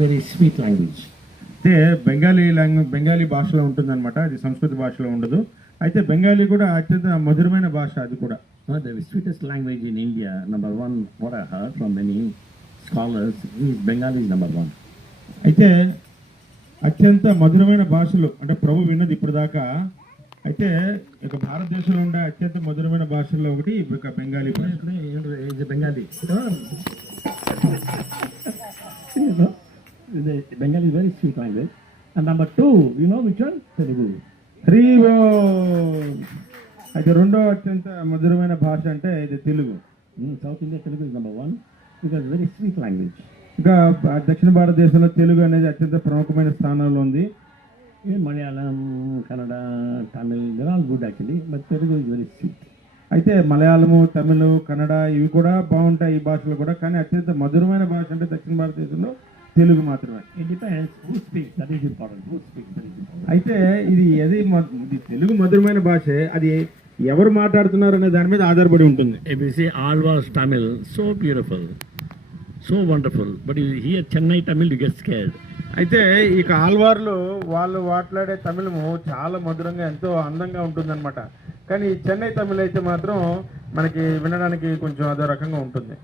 Very sweet language. అయితే బెంగాలీ భాషలో ఉంటుందన్నమాట, అది సంస్కృత భాషలో ఉండదు. అయితే బెంగాలీ కూడా అత్యంత మధురమైన భాష, అది కూడా. The sweetest language in India, number one, what I heard from many scholars, is Bengali is number one. అయితే అత్యంత మధురమైన భాషలు అంటే ప్రభు విన్నది ఇప్పుడు దాకా. అయితే ఇక భారతదేశంలో ఉండే అత్యంత మధురమైన భాషల్లో ఒకటి ఇక బెంగాలీ భాష. Bengali. The Bengali is very sweet language. And number two, you know which one? Telugu. అయితే రెండో అత్యంత మధురమైన భాష అంటే ఇది Telugu. South India Telugu is number one because very sweet language. ఇంకా దక్షిణ భారతదేశంలో తెలుగు అనేది అత్యంత ప్రముఖమైన స్థానంలో ఉంది. Malayalam, Kannada, Tamil, they're all good actually, but Telugu is very sweet. అయితే మలయాళము, తమిళ, కన్నడ ఇవి కూడా బాగుంటాయి ఈ భాషలు కూడా, కానీ అత్యంత మధురమైన భాష అంటే దక్షిణ భారతదేశంలో తెలుగు మాత్రమే. It depends who speaks, that is important. Who speaks, that is important. అయితే ఇది తెలుగు మధురమైన భాషే, అది ఎవరు మాట్లాడుతున్నారు అనే దాని మీద ఆధారపడి ఉంటుంది. If you say Alva's Tamil, so beautiful, so wonderful, but you hear Chennai Tamil, you get scared. అయితే ఇక ఆల్వార్లు వాళ్ళు మాట్లాడే తమిళము చాలా మధురంగా ఎంతో అందంగా ఉంటుందన్నమాట, కానీ చెన్నై తమిళ అయితే మాత్రం మనకి వినడానికి కొంచెం అదో రకంగా ఉంటుంది.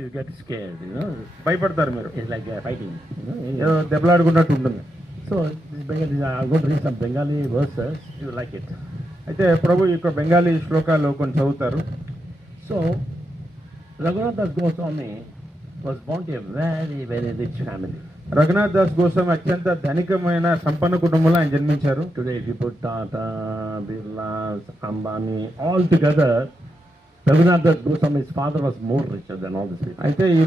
You get scared, you know. భయపడతారు మీరు, It's like fighting, you know. ఏదో దెబ్బలాడుకున్నట్టు ఉంటుంది. So this Bengali, I'm going to read some Bengali verses. You will like it. అయితే ప్రభు ఈ యొక్క బెంగాలీ శ్లోకాలు కొన్ని చదువుతారు. So Raghunath Das Goswami was born to a very, very rich family. Raghunath Das Goswami అత్యంత ధనికమైన సంపన్న కుటుంబంలో ఆయన జన్మించారు. Today, if you put Tata, Birlas, Ambani, all together, Raghunath Das Goswami's father was more richer than all these people. అయితే ఈ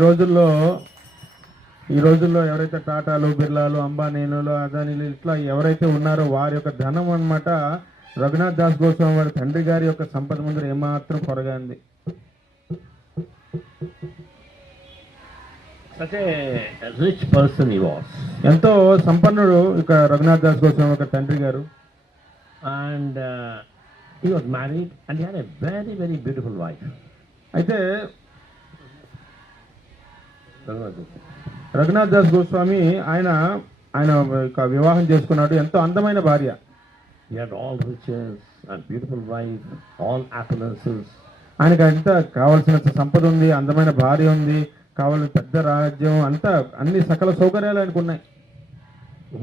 రోజుల్లో ఎవరైతే టాటాలు, బిర్లాలు, అంబానీలు, అదానీలు ఇట్లా ఎవరైతే ఉన్నారో వారి యొక్క ధనం అన్నమాట రఘునాథ్ దాస్ గోస్వామి వారి తండ్రి గారి యొక్క సంపద ముందు ఏమాత్రం కొరగా ఉంది. Such a rich person he was. ఎంతో సంపన్నుడు ఇక రఘునాథ్ దాస్ గోస్వామి యొక్క తండ్రి గారు. And he was married and he had a very, very beautiful wife. అయితే రఘునాథ్ దాస్ గోస్వామి ఆయన వివాహం చేసుకున్నాడు, ఎంతో అందమైన భార్య. He had all riches and beautiful wife, all appearances. ఆయనకు అంత కావాల్సిన సంపద ఉంది, అందమైన భార్య ఉంది, కావాల్సిన పెద్ద రాజ్యం, అంతా అన్ని సకల సౌకర్యాలు ఆయనకు ఉన్నాయి.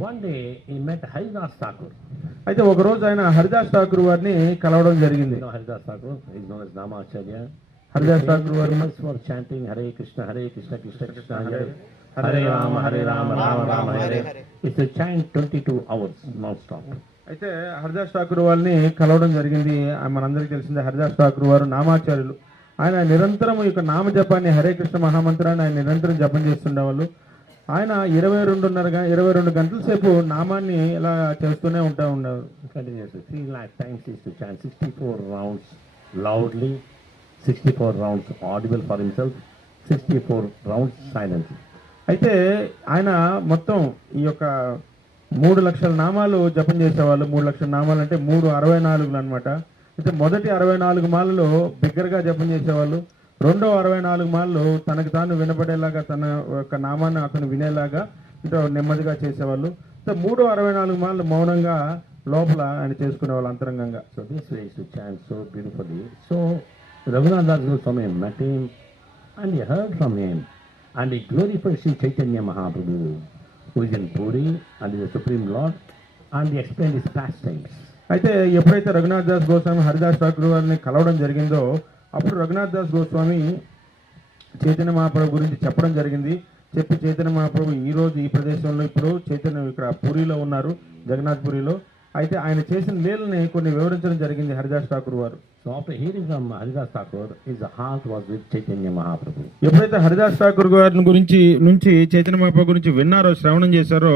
One day he met Haridas Thakur. అయితే ఒక రోజు ఆయన హరిదాస్ ఠాకూర్ వారిని కలవడం జరిగింది. You know Haridas Thakur is known as Namacharya. Haridas Thakur వారు famous for chanting Hare Krishna, Krishna Krishna Hare Hare Rama, Rama Rama Hare. It's a chant 22 hours non-stop. అయితే హరిదాస్ ఠాకూర్ వారిని కలవడం జరిగింది. మనందరికీ తెలిసిందే హరిదాస్ ఠాకూర్ వారు నామాచార్యులు. ఆయన నిరంతరం ఈ యొక్క నామ జపాన్ని, హరే కృష్ణ మహామంత్రాన్ని ఆయన నిరంతరం జపం చేస్తుండేవాళ్ళు. ఆయన 22 గంటల సేపు నామాన్ని ఇలా చేస్తూనే ఉండేవారు. Continuously 3 lakh times he used to chant 64 rounds loudly, 64 rounds audible for himself, 64 rounds silently. అయితే ఆయన మొత్తం ఈ యొక్క 3 లక్షల నామాలు జపం చేసేవాళ్ళు. 3 లక్షల నామాలు అంటే 64 అనమాట. అయితే మొదటి 64 మాలలో బిగ్గరగా జపం చేసేవాళ్ళు. రెండో 64 మాలలో తనకు తాను వినపడేలాగా, తన యొక్క నామాన్ని అతను వినేలాగా ఇటు నెమ్మదిగా చేసేవాళ్ళు. సో 64 మాలలో మౌనంగా లోపల ఆయన చేసుకునేవాళ్ళు అంతరంగంగా. So this way to chant so beautifully. So Raghunath Das Goswami met him and he heard from him and he glorified Sri Chaitanya Mahaprabhu, who is in Puri and is the Supreme Lord, and he explained his pastimes. అయితే ఎప్పుడైతే రఘునాథ్ దాస్ గోస్వామి హరిదాస్ ఠాకూర్ వారిని కలవడం జరిగిందో అప్పుడు రఘునాథ్ దాస్ గోస్వామి చైతన్య మహాప్రభు గురించి చెప్పడం జరిగింది. చెప్పి చైతన్య మహాప్రభు ఈ రోజు ఈ ప్రదేశంలో ఇప్పుడు చైతన్య ఇక్కడ పూరిలో ఉన్నారు, జగన్నాథ్ పూరిలో. అయితే ఆయన చేసిన లీలని కొన్ని వివరించడం జరిగింది హరిదాస్ ఠాకూర్ వారు. So after hearing from Haridas Thakur, his heart was with Chaitanya Mahaprabhu. ఎప్పుడైతే హరిదాస్ ఠాకూర్ గారి నుంచి చైతన్య మహాప్రభు గురించి విన్నారో, శ్రవణం చేశారో,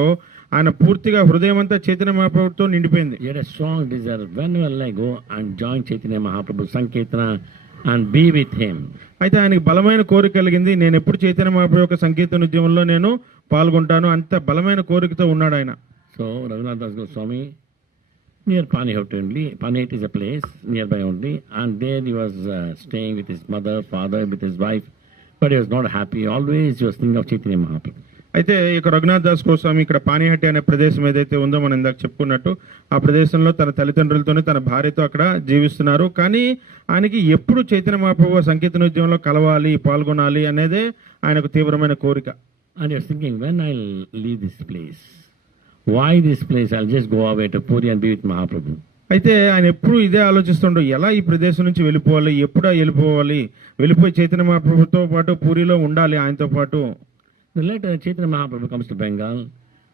ఆయన పూర్తిగా హృదయం అంతా చైతన్య మహాప్రభుతో నిండిపోయింది. He had a strong desire, when will I go and join Chaitanya Mahaprabhu Sankirtana and be with him. అయితే ఆయనకి బలమైన కోరిక కలిగింది, నేను ఎప్పుడు చైతన్య మహాప్రభు యొక్క సంకీర్తన ఉద్యమంలో నేను పాల్గొంటాను, అంత బలమైన కోరికతో ఉన్నాడు ఆయన. So Raghunath Das Goswami near Panihat only. Panihat is a place nearby only, and there he was staying with his mother, father, with his wife, but he was not happy. Always he was thinking of Chaitanya Mahaprabhu. అయితే ఇక రఘునాథ్ దాస్ గోస్వామి ఇక్కడ పానీహట్టి అనే ప్రదేశం ఏదైతే ఉందో మనం ఇందాక చెప్పుకున్నట్టు ఆ ప్రదేశంలో తన తల్లిదండ్రులతోనే తన భార్యతో అక్కడ జీవిస్తున్నారు. కానీ ఆయనకి ఎప్పుడు చైతన్య మహాప్రభు సంకీర్తనోద్యమంలో కలవాలి, పాల్గొనాలి అనేదే ఆయనకు తీవ్రమైన కోరిక. And you're thinking, when I'll leave this place? Why this place? I'll just go away to Puri and be with Mahaprabhu. అయితే ఆయన ఎప్పుడు ఇదే ఆలోచిస్తుండో, ఎలా ఈ ప్రదేశం నుంచి వెళ్ళిపోవాలి, ఎప్పుడా వెళ్ళిపోవాలి, వెళ్ళిపోయి చైతన్య మహాప్రభుతో పాటు పూరిలో ఉండాలి ఆయనతో పాటు. Then later Chaitanya Mahaprabhu comes to Bengal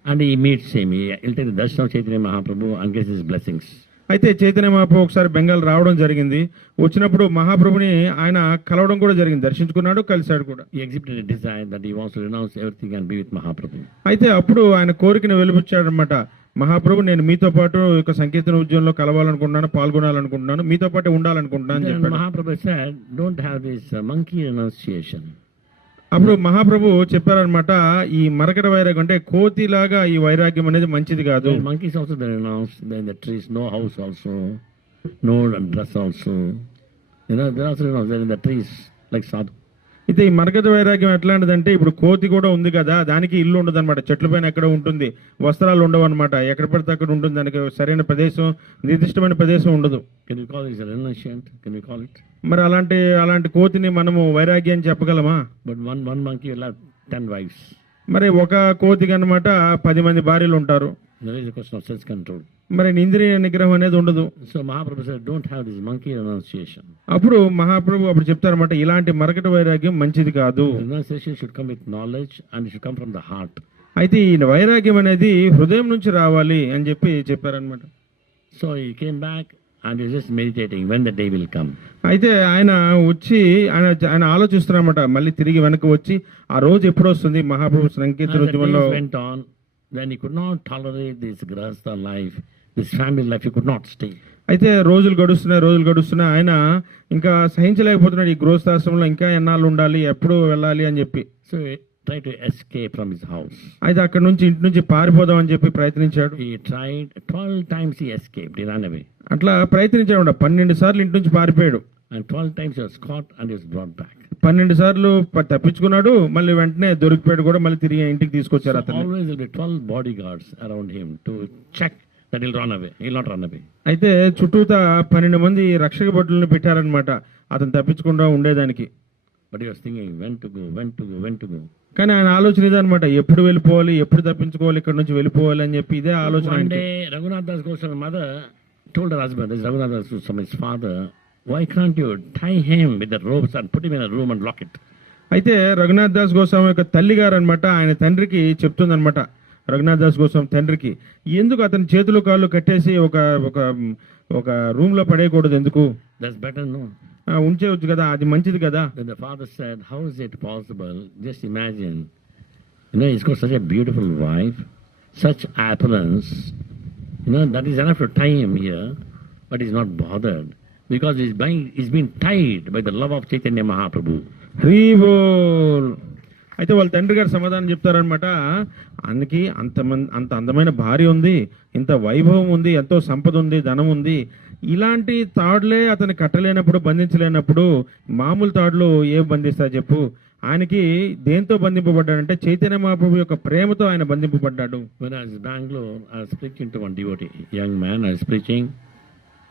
and he meets him. He'll take the darshan of Chaitanya Mahaprabhu and gets his blessings. అయితే చైతన్య మహాప్రభు ఒకసారి బెంగాల్ రావడం జరిగింది. వచ్చినప్పుడు మహాప్రభుని ఆయన కలవడం కూడా జరిగింది, దర్శించుకున్నాడు, కలిశాడు కూడా. He exhibited a desire that he wants to renounce everything and be with Mahaprabhu. అయితే అప్పుడు ఆయన కోరికను వెలిబుచ్చాడనమాట. మహాప్రభు, నేను మీతో పాటు ఒక సంకీర్తన ఉద్యమంలో కలవాలనుకుంటున్నాను, పాల్గొనాలనుకుంటున్నాను, మీతో పాటు ఉండాలనుకుంటున్నాను అని Then చెప్పాడు. Mahaprabhu said, don't have this monkey renunciation. అప్పుడు మహాప్రభు చెప్పారనమాట, ఈ మరకట వైరాగ్యం అంటే కోతిలాగా ఈ వైరాగ్యం అనేది మంచిది కాదు. Then monkeys also they renounce, then the trees, no house also, no dress also. They also renounce, they're in the trees like sadhu. అయితే ఈ మరకత వైరాగ్యం ఎట్లాంటిదంటే, ఇప్పుడు కోతి కూడా ఉంది కదా, దానికి ఇల్లు ఉండదు అనమాట, చెట్ల పైన ఎక్కడ ఉంటుంది, వస్త్రాలు ఉండవు అనమాట, ఎక్కడ పడితే అక్కడ ఉంటుంది, దానికి సరైన ప్రదేశం, నిర్దిష్టమైన ప్రదేశం ఉండదు. Can we call it a renunciant? Can we call it? మరి అలాంటి కోతిని మనము వైరాగ్యం అని చెప్పగలమా? But one monkey will have 10 wives. మరి ఒక కోతికి అనమాట 10 మంది భార్యలు ఉంటారు. There is a question of self-control. మరి ఇంద్రియ నిగ్రహం అనేది ఉండదు. So Mahaprabhu said, don't have this monkey renunciation. అప్పుడు మహాప్రభు అప్పుడు చెప్తారన్నమాట, ఇలాంటి మరకట వైరాగ్యం మంచిది కాదు. Renunciation should come with knowledge and it should come from the heart. అయితే ఈ వైరాగ్యం అనేది హృదయం నుంచి రావాలి అని చెప్పారనమాట. So he came back and he was just meditating when the day will come. అయితే ఆయన వచ్చి ఆయన ఆలోచిస్తున్నారన్నమాట, మళ్ళీ తిరిగి వెనక్కి వచ్చి ఆ రోజు ఎప్పుడు వస్తుంది, మహాప్రభు సంకీర్తన As the ఉద్యమంలో. days went on, then he could not tolerate this grahastha life, this family life, he could not stay. అయితే రోజులు గడుస్తున్నాయి, ఆయన ఇంకా సహించలేకపోతున్నాడు, ఈ గృహస్థాశ్రమంలో ఇంకా ఎన్నాళ్ళు ఉండాలి, ఎప్పుడు వెళ్ళాలి అని చెప్పి. So he tried to escape from his house. అయితే అక్కడ నుంచి ఇంటి నుంచి పారిపోదాం అని చెప్పి ప్రయత్నించాడు. He tried 12 times, he escaped, he ran away. అట్లా ప్రయత్నించాడు, 12 సార్లు ఇంటి నుంచి పారిపోయాడు. And 12 times he was caught and he was brought back. 12 సార్లు తప్పించుకున్నాడు, మళ్ళీ వెంటనే దొరికిపోయాడు కూడా, మళ్ళీ తిరిగి ఇంటికి తీసుకొచ్చారు So అతన్ని. always there will be 12 bodyguards around him to check that he'll run away. He'll not run away. అయితే చుట్టూతా 12 మంది రక్షక భటులను పెట్టారనమాట అతను తప్పించకుండా ఉండేదానికి. But he was thinking when to go. కానీ ఆయన ఆలోచన ఇదనమాట, ఎప్పుడు వెళ్ళిపోవాలి, ఎప్పుడు తప్పించుకోవాలి, ఇక్కడ నుంచి వెళ్ళిపోవాలి అని చెప్పి ఇదే ఆలోచన One ఆయనకి. day Raghunath Das Goswami's mother told her husband, this is Raghunath Das Goswami's father, why can't you tie him with the ropes and put him in a room and lock it? అయితే రఘునాథ్ దాస్ గోస్వామి యొక్క తల్లి గారు అనమాట ఆయన తండ్రికి చెప్తుందనమాట, రఘునాథ్ దాస్ గోస్వామి తండ్రికి, ఎందుకు అతని చేతులు కాళ్ళు కట్టేసి ఒక రూమ్ లో పడేయకూడదు, ఎందుకు That's better, no? ఉంచేవచ్చు కదా, అది మంచిది కదా. Then the father said, how is it possible? Just imagine, he's got such a beautiful wife, such opulence, that is enough to tie him here, but he's not bothered because he's been tied by the love of Chaitanya Mahaprabhu. Haribol. అయితే వాళ్ళ తండ్రి గారు సమాధానం చెప్తారనమాట, ఆయనకి అంత అందమైన భార్య ఉంది, ఇంత వైభవం ఉంది, ఎంతో సంపద ఉంది, ధనం ఉంది, ఇలాంటి తాడులే అతను కట్టలేనప్పుడు, బంధించలేనప్పుడు మామూలు తాడులు ఏ బంధిస్తా చెప్పు. ఆయనకి దేంతో బంధింపబడ్డాడంటే చైతన్య మహాప్రభు యొక్క ప్రేమతో ఆయన బంధింపబడ్డాడు. When I was in Bangalore, I was preaching to one devotee, young man. I was preaching.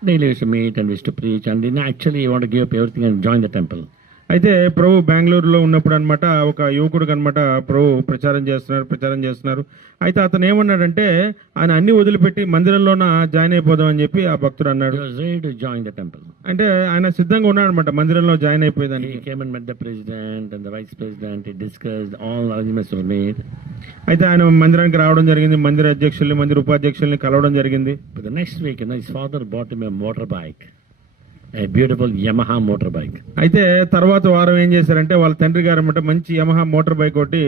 Daily we used to meet and we used to preach, and then actually he wanted to give up everything and join the temple. అయితే ప్రభు బెంగళూరులో ఉన్నప్పుడు అనమాట ఒక యువకుడికి అనమాట ప్రభు ప్రచారం చేస్తున్నారు. అయితే అతను ఏమన్నాడంటే, ఆయన అన్ని వదిలిపెట్టి మందిరంలోన జాయిన్ అయిపోదాం అని చెప్పి ఆ భక్తుడు అన్నాడు. He was ready to join the temple. అంటే ఆయన సిద్ధంగా ఉన్నాడు అనమాట మందిరంలో join అయిపోయేదానికి. He came and met the president and the vice president. He discussed, all arrangements were made. అయితే ఆయన మందిరానికి రావడం జరిగింది, మందిర అధ్యక్షుల్ని, మందిర ఉపాధ్యక్షుల్ని కలవడం జరిగింది. But the next week, his father bought him a motorbike, a beautiful Yamaha motorbike. అయితే తర్వాత వారం ఏం చేశారంటే వాళ్ళ తండ్రి గారు అనమాట మంచి యమహా మోటార్ బైక్ ఒకటి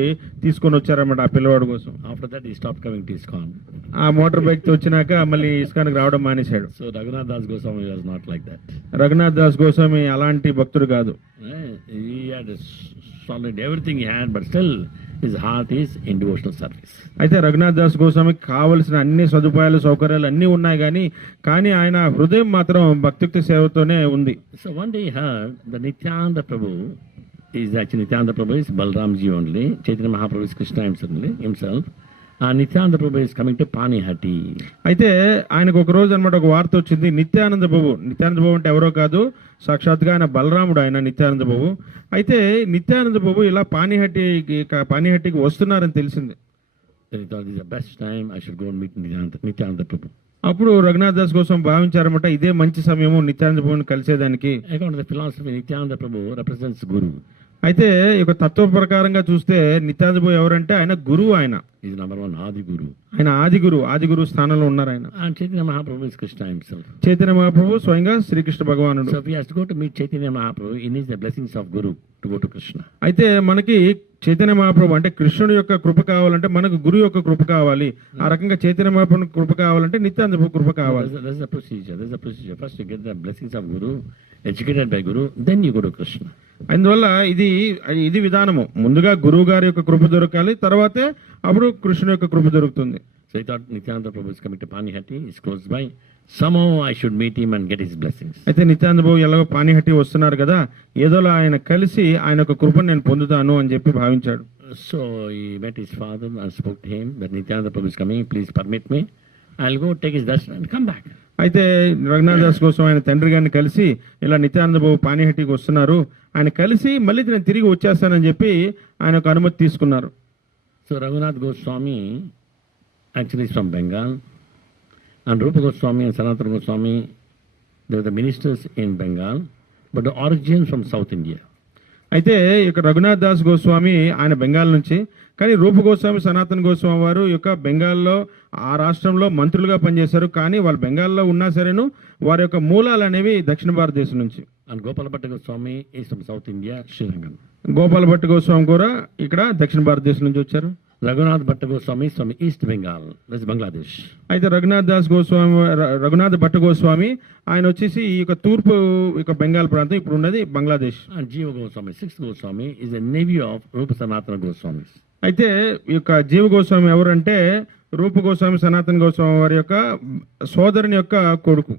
తీసుకొని వచ్చారన్నమాట ఆ పిల్లవాడి కోసం. After that he stopped coming to ISKCON. ఆ మోటార్ బైక్ తో వచ్చినాక మళ్ళీ ఇస్కాన్కి రావడం మానేశాడు. So Raghunath Das Goswami was not like that. Raghunath Das Goswami అలాంటి భక్తుడు కాదు. He had a solid everything he had, but still his heart is in devotional service. అయితే రఘునాథ్ దాస్ గోస్వామికి కావలసిన అన్ని సదుపాయాలు సౌకర్యాలు అన్నీ ఉన్నాయి కానీ ఆయన హృదయం మాత్రం భక్తియుక్త సేవతోనే ఉంది. So one day he heard the Nityananda Prabhu is actually Nityananda Prabhu is Balramji only. Chaitanya Mahaprabhu is Krishna himself. And Nityananda Prabhu is coming to Panihati. అయితే ఆయనకు ఒక రోజు అనమాట ఒక వార్త వచ్చింది. నిత్యానంద బాబు అంటే ఎవరో కాదు, సాక్షాత్గా ఆయన బలరాముడు, ఆయన నిత్యానంద బాబు. అయితే నిత్యానంద బాబు ఇలా పానీహట్టికి వస్తున్నారని తెలిసింది. Then he thought this is the best time I should go and meet Nityananda Prabhu. అప్పుడు రఘునాథ్ దాస్ కోసం భావించారన్నమాట, ఇదే మంచి సమయము నిత్యానంద ప్రభుని కలిసేదానికి. According to the philosophy, Nityananda Prabhu represents Guru. అయితే ఇక తత్వ ప్రకారంగా చూస్తే నిత్యానంద ప్రభు ఎవరంటే ఆయన గురువు. ఆయన He is number one Adi Guru. ఆయన ఆది గురువు స్థానంలో ఉన్నారు ఆయన. And Chaitanya Mahaprabhu is Krishna himself. Chaitanya Mahaprabhu స్వయంగా శ్రీకృష్ణ భగవానుడు. So if he has to go to meet Chaitanya Mahaprabhu, he needs the blessings of Guru to go to Krishna. అయితే మనకి చైతన్య మహాప్రభు అంటే కృష్ణుడి యొక్క కృప కావాలంటే మనకు గురువు యొక్క కృప కావాలి. ఆ రకంగా చైతన్య మహాప్రభు కృప కావాలంటే నిత్యానంద ప్రభు కృప కావాలి. There's a procedure. First you get the blessings of Guru, educated by Guru, then you go to Krishna. అందువల్ల ఇది విధానము. ముందుగా గురువు గారి యొక్క కృప దొరకాలి, తర్వాతే అప్పుడు కృష్ణుని యొక్క కృప దొరుకుతుంది. So he thought Nityananda Prabhu is coming to Panihati, he's close by. Somehow I should meet him and get his blessings. అయితే నిత్యానంద ప్రభు ఎలాగో పానీహట్టి వస్తున్నారు కదా, ఏదోలా ఆయన కలిసి ఆయన యొక్క కృపను నేను పొందుతాను అని చెప్పి భావించాడు. So he met his father and spoke to him that Nityananda Prabhu is coming, please permit me. I'll go take his darshan and come back. అయితే రఘునాథ్ దాస్ కోసం ఆయన తండ్రి గారిని కలిసి ఇలా నిత్యానంద ప్రభు పానీహట్టికి వస్తున్నారు, ఆయన కలిసి మళ్ళీ నేను తిరిగి వచ్చేస్తానని చెప్పి ఆయన ఒక అనుమతి తీసుకున్నారు. So Raghunath Goswami actually is from Bengal, and Rupa Goswami and Sanatana Goswami, they were the ministers in Bengal, but the origin from South India. అయితే ఇక రఘునాథ్ దాస్ గోస్వామి ఆయన బెంగాల్ నుంచి, కానీ రూప గోస్వామి సనాతన్ గోస్వామి వారు యొక్క బెంగాల్లో ఆ రాష్ట్రంలో మంత్రులుగా పనిచేశారు. కానీ వాళ్ళు బెంగాల్లో ఉన్నా సరేను వారి యొక్క మూలాలు అనేవి దక్షిణ భారతదేశం నుంచి. And Gopala Bhatta Goswami is from South India, Srirangam. Gopala Bhatta Goswami కూడా ఇక్కడ దక్షిణ భారతదేశం నుంచి వచ్చారు. Raghunath Bhatta Goswami is from East Bengal, that's Bangladesh. అయితే రఘునాథ్ భట్ట గోస్వామి ఆయన వచ్చేసి ఈ యొక్క తూర్పు ఇక బెంగాల్ ప్రాంతం, ఇప్పుడు ఉన్నది Bangladesh. And Jiva Goswami, sixth Goswami, is a nephew of Rupa Sanatana Goswamis. అయితే ఈ యొక్క జీవ గోస్వామి ఎవరంటే రూప గోస్వామి సనాతన గోస్వామి వారి యొక్క సోదరుని యొక్క కొడుకు.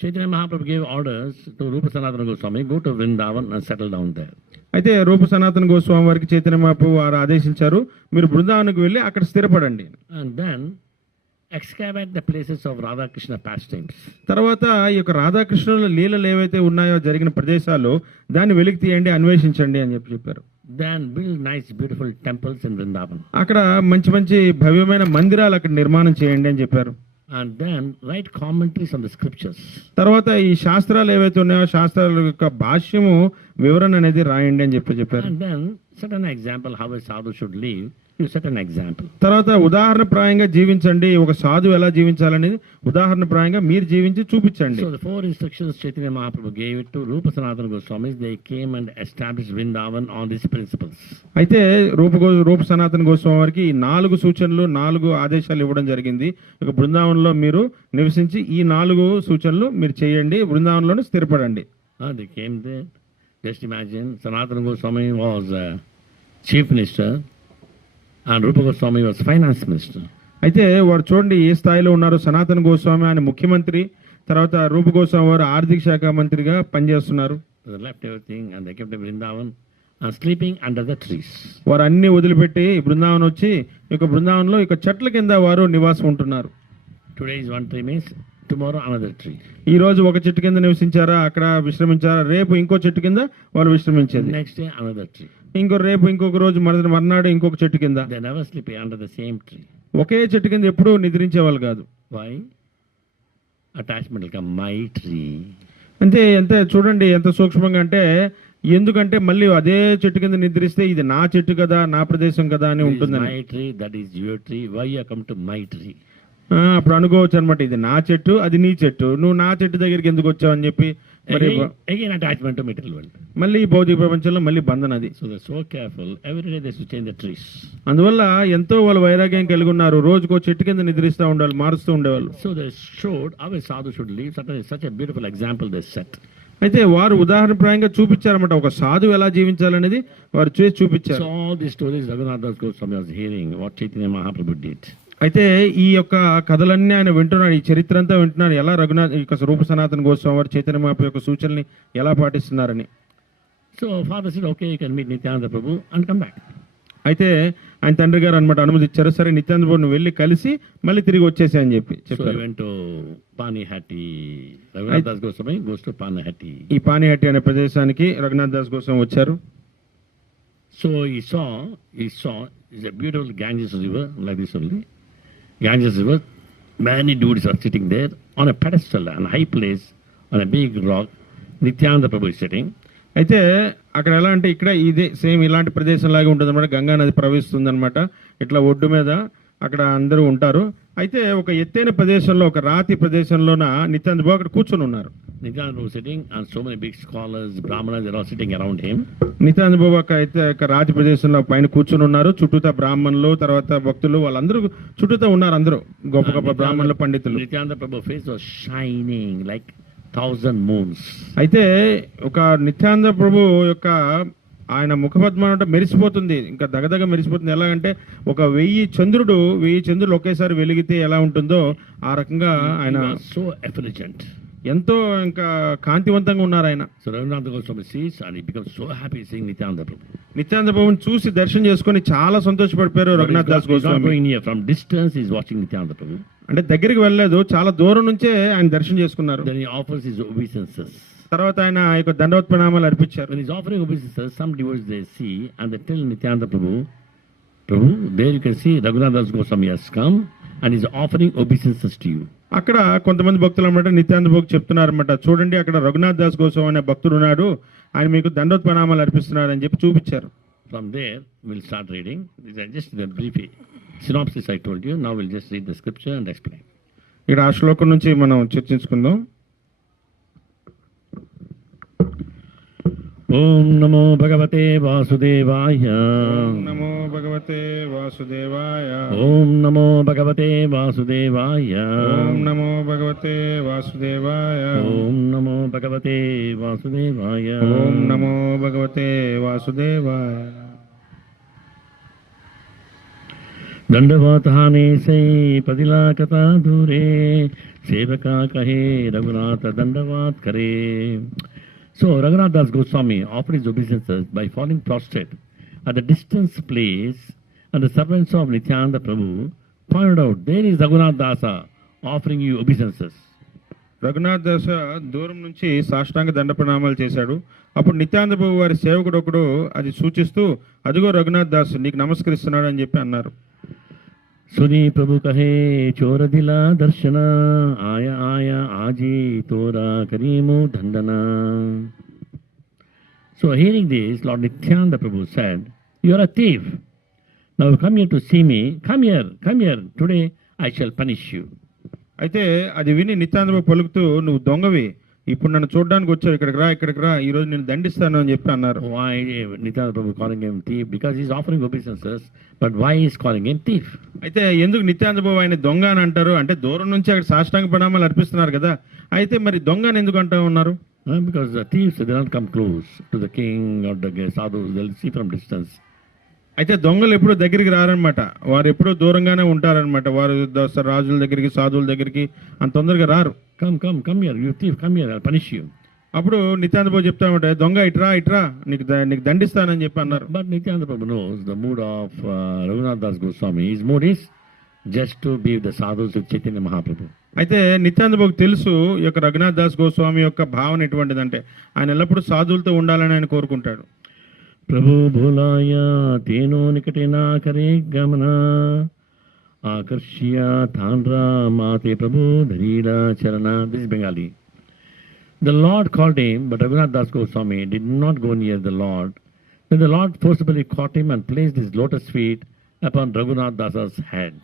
Chaitanya Mahaprabhu gave orders to Rupa Sanatana Goswami, go to Vrindavan and settle down there. అయితే రూప సనాతన గోస్వామి వారికి చైతన్య మహాప్రభు వారు ఆదేశించారు, మీరు బృందావనకు వెళ్ళి అక్కడ స్థిరపడండి. And then excavate the places of Radha Krishna pastimes. తర్వాత ఈ యొక్క రాధాకృష్ణుల లీలలు ఏవైతే ఉన్నాయో జరిగిన ప్రదేశాలు దాన్ని వెలికి తీయండి, అన్వేషించండి అని చెప్పారు. Then build nice beautiful temples in Vrindavan. అక్కడ మంచి మంచి భవ్యమైన మందిరాలు అక్కడ నిర్మాణం చేయండి అని చెప్పారు. And then write commentaries on the scriptures. తర్వాత ఈ శాస్త్రాలు ఏవైతే ఉన్నాయో శాస్త్రాల యొక్క భాష్యము వివరణ అనేది రాయండి అని చెప్పారు. And then set an example how a sadhu should live. You set an example. తర్వాత ఉదాహరణప్రాయంగా జీవించండి, ఒక సాధువు ఎలా జీవించాలనేది ఉదాహరణప్రాయంగా మీరు జీవించి చూపించండి. So the four instructions Chaitanya Mahaprabhu gave it to Rupa Sanatana Goswamis, they came and established Vrindavan on these principles. అయితే రూప సనాతన గోస్వామి వారికి 4 సూచనలు 4 ఆదేశాలు ఇవ్వడం జరిగింది. ఇక బృందావనంలో మీరు నివసించి ఈ 4 సూచనలు మీరు చేయండి, బృందావనంలోనే స్థిరపడండి. They came there. Just imagine, Sanatana Goswami was chief minister and Rupa Goswami was finance minister. అయితే వారు చూడండి ఏ స్థాయిలో ఉన్నారు. సనాతన గోస్వామి ఆయన ముఖ్యమంత్రి, తర్వాత రూప గోస్వామి వారు ఆర్థిక శాఖ మంత్రిగా పనిచేస్తున్నారు. They left everything and they kept Vrindavan and sleeping under the trees. వారు అన్ని వదిలిపెట్టి బృందావనం వచ్చి ఇక బృందావనంలో ఇక చెట్ల కింద వారు నివాసం ఉంటున్నారు. Today is one tree means tomorrow another tree. ఈ రోజు ఒక చెట్టు కింద నివసించారా, అక్కడ విశ్రమించారా, రేపు ఇంకో చెట్టు కింద వాళ్ళు విశ్రమించేది. Next day another tree. రేపు ఇంకొక రోజు మర్నాడు ఇంకొక చెట్టు కింద. They never sleep under the same tree. ఒకే చెట్టు కింద ఎప్పుడూ నిద్రించేవాళ్ళు కాదు. Why? Attachment like my tree. ఎంత చూడండి ఎంత సూక్ష్మంగా అంటే, ఎందుకంటే మళ్ళీ అదే చెట్టు కింద నిద్రిస్తే ఇది నా చెట్టు కదా, నా ప్రదేశం కదా అని ఉంటుంది. My tree, that is your tree. Why you come to my tree? అప్పుడు అనుకోవచ్చు అనమాట, ఇది నా చెట్టు అది నీ చెట్టు, నువ్వు నా చెట్టు దగ్గరికి ఎందుకు వచ్చావు అని చెప్పి. మరి again attachment to material world. మళ్ళీ భౌతిక ప్రపంచంలో మళ్ళీ బంధన అది. So they're so careful. Every day they should change the trees. అందువల్ల ఎంతో వాళ్ళు వైరాగ్యం కలిగి ఉన్నారు. రోజుకో చెట్టు కింద నిద్రిస్తూ ఉండాలి, మారుస్తూ ఉండేవాళ్ళు. So they showed how a sadhu should live. Such a beautiful example they set. అయితే వారు ఉదాహరణప్రాయంగా చూపించారన్నమాట, ఒక సాధువు ఎలా జీవించాలనేది వారు చేసి చూపించారు. So all these stories Raghunath Das Goswami was hearing what Chaitanya Mahaprabhu did. అయితే ఈ యొక్క కథలన్నీ ఆయన వింటున్నాడు, ఈ చరిత్ర అంతా వింటున్నాడు, ఎలా రూప సనాతన గోస్వామి వారు చైతన్య మహాప్రభు యొక్క సూచనల్ని ఎలా పాటిస్తున్నారని. So father said, okay, you can meet Nityananda Prabhu and come back. అయితే ఆయన తండ్రి గారు అనమాట అనుమతి ఇచ్చారు. సరే నిత్యానంద బాబుని వెళ్ళి కలిసి మళ్ళీ తిరిగి వచ్చేసి అని చెప్పి So he చెప్పారు. went to Panihati. Raghunath Das Goswami goes to Panihati. ఈ పానిహట్టి అనే ప్రదేశానికి రఘునాథ్ దాస్ కోసం వచ్చారు. So he saw, it's a beautiful Ganges river, like this only. Ganges river, many dudes are sitting there on a pedestal, on a high place, on a big rock. Nityananda Prabhu is sitting. అయితే అక్కడ ఎలా అంటే ఇక్కడ ఇదే same ఇలాంటి ప్రదేశం లాగా ఉంటుంది అనమాట. గంగా నది ప్రవహిస్తుంది అనమాట. ఇట్లా ఒడ్డు మీద అక్కడ అందరూ ఉంటారు. అయితే ఒక ఎత్తైన ప్రదేశంలో, ఒక రాతి ప్రదేశంలోన నిత్యానంద బాబు అక్కడ కూర్చొని ఉన్నారు. Nityananda Prabhu sitting, and so many big scholars, brahmanas, they're all sitting around him. Nityananda బాబు అయితే ఒక రాతి ప్రదేశంలో పైన కూర్చొని ఉన్నారు. చుట్టూతా బ్రాహ్మణులు, తర్వాత భక్తులు, వాళ్ళందరూ చుట్టూతా ఉన్నారు. అందరూ గొప్ప గొప్ప బ్రాహ్మణులు, పండితులు. Nityananda Prabhu's face was shining like 1,000 moons. అయితే ఒక నిత్యానంద ప్రభు యొక్క ఆయన ముఖపద్మం అంటే మెరిసిపోతుంది, ఇంకా దగదగ మెరిసిపోతుంది. ఎలాగంటే ఒక 1000 చంద్రులు ఒకేసారి వెలిగితే ఎలా ఉంటుందో ఆ రకంగా ఆయన He was so effulgent. ఎంతో ఇంకా కాంతివంతంగా ఉన్నారు ఆయన. So Raghunath Goswami sees and he becomes so happy seeing Nityananda Prabhu. Nityananda ప్రభుని చూసి దర్శనం చేసుకొని చాలా సంతోషపడిపోయారు But Raghunath Das he's not Goswami. going near. From distance he's watching Nityananda Prabhu. అంటే దగ్గరికి వెళ్ళలేదు, చాలా దూరం నుంచే ఆయన దర్శనం చేసుకున్నారు. Then he offers his obeisances. తర్వాత ఆయన ఆ యొక్క దండవత్ ప్రణామాలు అర్పించారు. When he's offering obeisances, some devotees they see and they tell Nityananda Prabhu, Prabhu, there you can see Raghunath Das Goswami has come and he's offering obeisances to you. అక్కడ కొంతమంది భక్తులు అనమాట నిత్యానంద బాబుకి చెప్తున్నారు అనమాట, చూడండి అక్కడ రఘునాథ్ దాస్ గోస్వామి అనే భక్తుడు ఉన్నాడు, ఆయన మీకు దండవత్ ప్రణామాలు అర్పిస్తున్నాడు అని చెప్పి చూపించారు. From there, we'll start reading. These are just the brief synopsis I told you. Now we'll just read the scripture and explain. ఇక్కడ ఆ శ్లోకం నుంచి మనం చర్చించుకుందాం. ఓం నమో భగవతే వాసుదేవాయ. ఓం నమో భగవతే వాసుదేవాయ. ఓం నమో భగవతే వాసుదేవాయ. ఓం నమో భగవతే వాసుదేవాయ. ఓం నమో భగవతే వాసుదేవాయ. ఓం నమో భగవతే వాసుదేవాయ. दंडवत हाने से पदिला कथा दूरे सेवका कहे रघुनाथ दंडवत करे. So Raghunath Das Goswami offered his obeisances by falling prostrate at the distance place, and the servants of Nityananda Prabhu pointed out, there is Raghunath Dasa offering you obeisances. Raghunath దాస దూరం నుంచి సాష్టాంగ దండ ప్రణామాలు చేశాడు. అప్పుడు నిత్యానంద బాబు వారి సేవకుడు ఒకడు అది సూచిస్తూ, అదిగో రఘునాథ్ దాస్ నీకు నమస్కరిస్తున్నాడు అని చెప్పి అన్నారు. सुनी प्रभु कहे चोर दिला दर्शना आया आया आजी तोरा करीमो दंडना. So hearing this, Lord Nityananda Prabhu said, you are a thief. Now you come here to see me. Come here. Today I shall punish you. అయితే అది విని నిత్యానంద బాబు పలుకుతూ, నువ్వు దొంగవి, ఇప్పుడు నన్ను చూడడానికి వచ్చావు, ఇక్కడికి రా, ఈ రోజు నేను దండిస్తాను అని చెప్పి అన్నారు. Why Nityananda Prabhu calling him thief? Because he is offering obeisances. But why he is calling him thief? అయితే ఎందుకు నిత్యానంద బాబు ఆయన దొంగ అని అంటారు అంటే, దూరం నుంచి అక్కడ సాష్టాంగ ప్రణామాలు అర్పిస్తున్నారు కదా, అయితే మరి దొంగ అని ఎందుకు అంటూ ఉన్నారు? Because the thieves, they don't come close to the king or the sadhus. They'll see from distance. అయితే దొంగలు ఎప్పుడు దగ్గరికి రారనమాట, వారు ఎప్పుడూ దూరంగానే ఉంటారనమాట. వారు రాజుల దగ్గరికి, సాధువుల దగ్గరికి అంత తొందరగా రారు. Come here, you thief, come here, I'll punish you. అప్పుడు నిత్యానంద బాబు చెప్తామంటే, దొంగ ఇట్రా నీకు దండిస్తానని చెప్పి అన్నారు. But Nityananda Prabhu knows the mood of Raghunath Das Goswami. His mood is just to be with the sadhus with Chaitanya Mahaprabhu. అయితే నిత్యానంద బాబుకి తెలుసు ఈ యొక్క రఘునాథ్ దాస్ గోస్వామి యొక్క భావన ఎటువంటిదంటే, ఆయన ఎల్లప్పుడూ సాధువులతో ఉండాలని ఆయన కోరుకుంటాడు. ప్రభు భూలాయ తేనో నికటేనా కరే గమన ఆకర్ష్య తాండ్రా మాతే ప్రభు ధరీలా చరణ. This is Bengali. The Lord called him, but Raghunath Das Goswami did not go near the Lord. Then the Lord forcibly caught him and placed his lotus feet upon Raghunath Dasa's head.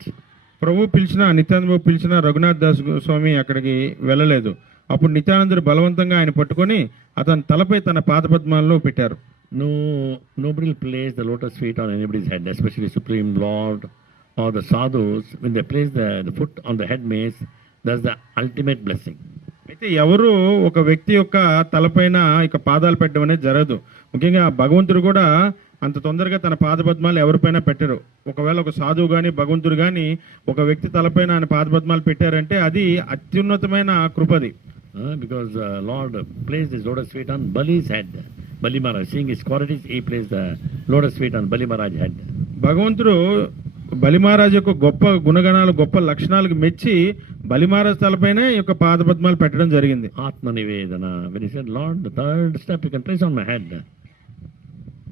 ప్రభు పిలిచిన, నిత్యానంద బాబు పిలిచిన రఘునాథ్ దాస్ గోస్వామి అక్కడికి వెళ్ళలేదు. అప్పుడు నిత్యానందుడు బలవంతంగా ఆయన పట్టుకొని అతని తలపై తన పాదపద్మాల్లో పెట్టారు. Nobody will place the lotus feet on anybody's head, especially Supreme Lord or the sadhus. When they place the foot on the head means that's the ultimate blessing. అయితే ఎవరు ఒక వ్యక్తి యొక్క తలపైన ఇక పాదాలు పెట్టడం అనేది జరగదు. ముఖ్యంగా భగవంతుడు కూడా అంత తొందరగా తన పాదపద్మాలు ఎవరిపైన పెట్టరు. ఒకవేళ ఒక సాధువు కానీ భగవంతుడు కానీ ఒక వ్యక్తి తలపైన ఆయన పాదపద్మాలు పెట్టారంటే అది అత్యున్నతమైన కృపది. Because Lord placed his lotus feet on Bali's head. Bali Maharaj, seeing his qualities, he placed the lotus feet on Bali Maharaj's head. భగవంతుడు బలి మహారాజు యొక్క గొప్ప గుణగణాలు గొప్ప లక్షణాలకు మెచ్చి బలి మహారాజు తలపైన ఈ యొక్క పాదపద్మాలు పెట్టడం జరిగింది. Atma Nivedana. When he said, Lord, the third step you can place on my head.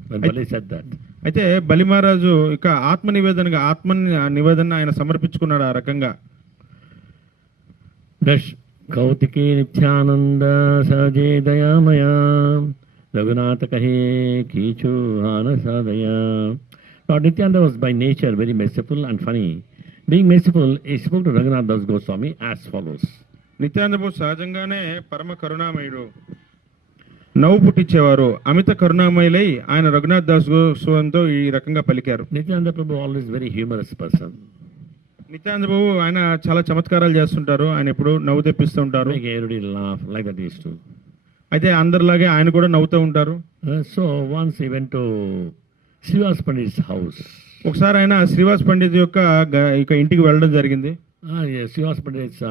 When Bali said that. అయితే బలి మహారాజు ఇక ఆత్మ నివేదనగా ఆత్మ నివేదన ఆయన సమర్పించుకున్నాడు ఆ రకంగా. Dash Kautike Nityananda Saje Dayamaya Raghunatha Kahe Kichu Anasadaya. Lord Nityananda was by nature very merciful and funny. Being merciful, he spoke to Raghunath Das Goswami as follows. Nityananda సహజంగానే పరమ కరుణామయుడు, నవ్వు పుట్టించేవారు, అమిత కరుణామయులై ఆయన రఘునాథ్ దాస్ గోస్వామితో ఈ రకంగా పలికారు. Nityananda Prabhu always very humorous person. Nityananda బాబు ఆయన చాలా చమత్కారాలు చేస్తుంటారు, ఆయన ఎప్పుడు నవ్వు తెప్పిస్తూ ఉంటారు. Make everybody laugh like that he used to. అయితే అందరిలాగే ఆయన కూడా నవ్వుతూ ఉంటారు. So once he went to Srivas Pandit's house. ఒకసారి ఆయన శ్రీవాస్ పండిత్ యొక్క ఇంటికి వెళ్ళడం జరిగింది. Yes, Srivas Pandit's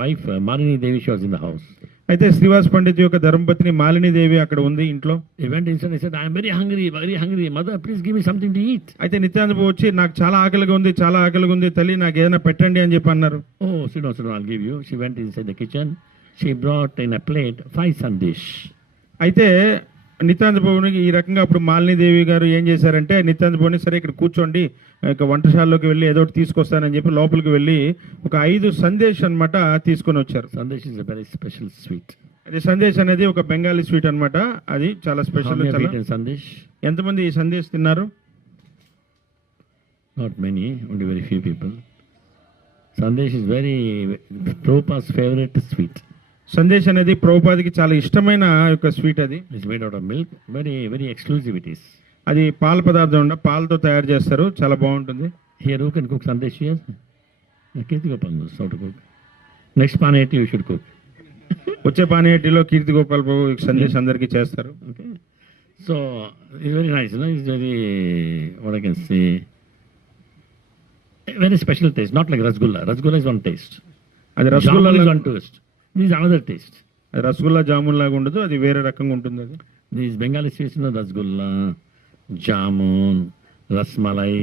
wife, Malini Devi, she was in the house. అయితే శ్రీవాస్ పండిత్ యొక్క ధర్మపత్ని మాలిని దేవి అక్కడ ఉంది ఇంట్లో. He went inside and said, I am very hungry, mother, please give me something to eat. అయితే నిత్యానంద బాబు వచ్చి నాకు చాలా ఆకలిగా ఉంది తల్లి నాకు ఏదైనా పెట్టండి అని చెప్పి అన్నారు. Oh, sit down, I'll give you. She went inside the kitchen. She brought in a plate 5 sandesh. అయితే నిత్యానంద బాబునికి ఈ రకంగా అప్పుడు మాలిని దేవి గారు ఏం చేశారంటే నిత్యానంద బాబుని సరే ఇక్కడ కూర్చోండి, ఇక వంటశాలలోకి వెళ్ళి ఏదో ఒకటి తీసుకొస్తానని చెప్పి లోపలికి వెళ్ళి ఒక 5 సందేశ్ అన్నమాట తీసుకొని వచ్చారు. Sandesh is a very special sweet. అది సందేశ్ అనేది ఒక బెంగాలీ స్వీట్ అన్నమాట, అది చాలా స్పెషల్. Sandesh? ఎంతమంది ఈ సందేశ్ తిన్నారు? Not many, only very few people. Sandesh is very Prabhupada's favorite sweet. Sandesh అనేది ప్రభుపాదికి చాలా ఇష్టమైన ఒక స్వీట్. అది It's made out of milk, very very exclusive it is. అది పాల పదార్థం ఉండ పాలతో తయారు చేస్తారు, చాలా బాగుంటుంది. Here who can cook sandesh here? Kirti Gopal knows how to cook. Next Panayati you should cook. వచ్చే పానీయాటిలో కీర్తి గోపాల్ బాబు సందేశ్ అందరికీ చేస్తారు. Okay. So it's very nice, you know, it's very, what I can say, very special taste, not like rasgulla. Rasgulla is one taste. అది rasgulla Jamun is one taste. This is another taste. అది రసగుల్లా జామున్ లాగా ఉండదు, అది వేరే రకంగా ఉంటుంది. అది These Bengali sweets, you know, rasgulla, jamun, rasmalai,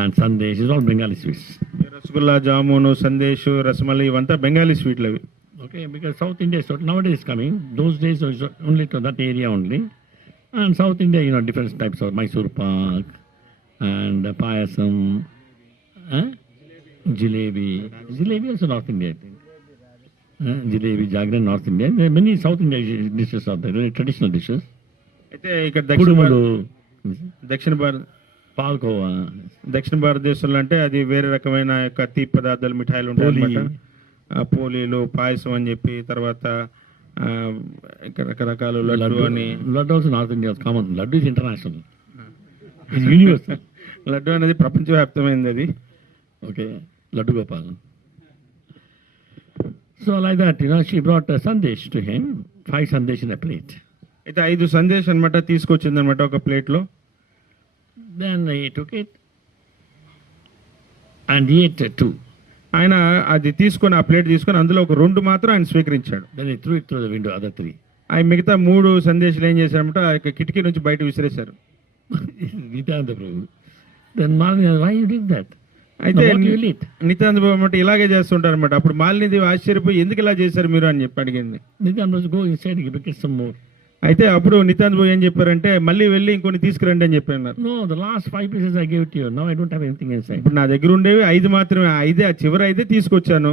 and sandesh is all Bengali sweets. Rasgulla, jamun, Sandesh, rasmalai ఇవంతా బెంగాలీ స్వీట్లు అవి. Okay, because South India is nowadays coming. Those days it was only to that area only. And South India, you know, different types of Mysore pak and payasam, jalebi. Jalebi also North India, I think. Jalebi, jaggery, North India. There are many South India dishes are there, very traditional dishes. అయితే ఇక్కడ Kudumudu, దక్షిణ భారతదేశంలో అంటే అది వేరే రకమైన యొక్క తీపి పదార్థాలు, మిఠాయిలు ఉంటాయి అన్నమాట. పోలీలు, పాయసం అని చెప్పి, తర్వాత రకరకాల లడ్డు అని. Laddu also North India is common. Laddu is international. It's universal. Laddu అనేది ప్రపంచవ్యాప్తమైంది అది. Okay, Laddu Gopal. So like that, you know, she brought a sandesh to him, 5 sandesh in a plate. అయితే 5 సందేశ్ అన్నమాట తీసుకొచ్చింది అనమాట ఒక ప్లేట్ లో. Then he took it and he ate 2. ఆయన అది తీసుకొని ఆ ప్లేట్ తీసుకొని అందులో ఒక 2 మాత్రం ఆయన స్వీకరించాడు. Then he threw it through the window, other 3. ఆయన మిగతా 3 సందేశాలు ఏం చేశారంటే ఆ యొక్క కిటికీ నుంచి బయట విసిరేశారు. Nityananda Prabhu. Then Malini, why you did that? అయితే Now, what will you eat? Nityananda బాబు అన్నమాట ఇలాగే చేస్తుంటారు అనమాట. అప్పుడు మాలినీదేవి ఆశ్చర్యపోయి ఎందుకు ఇలా చేశారు మీరు అని చెప్పి అడిగింది. Nityananda Prabhu, go inside, get some more. అయితే అప్పుడు నిత్యానంద బాబు ఏం చెప్పారంటే మళ్ళీ వెళ్ళి ఇంకొన్ని తీసుకురండి అని చెప్పారు. No, the last 5 pieces I gave it to you. Now I don't have anything inside. ఇప్పుడు నా దగ్గర ఉండేవి 5 మాత్రమే, 5 ఆ చివరి 5 తీసుకొచ్చాను.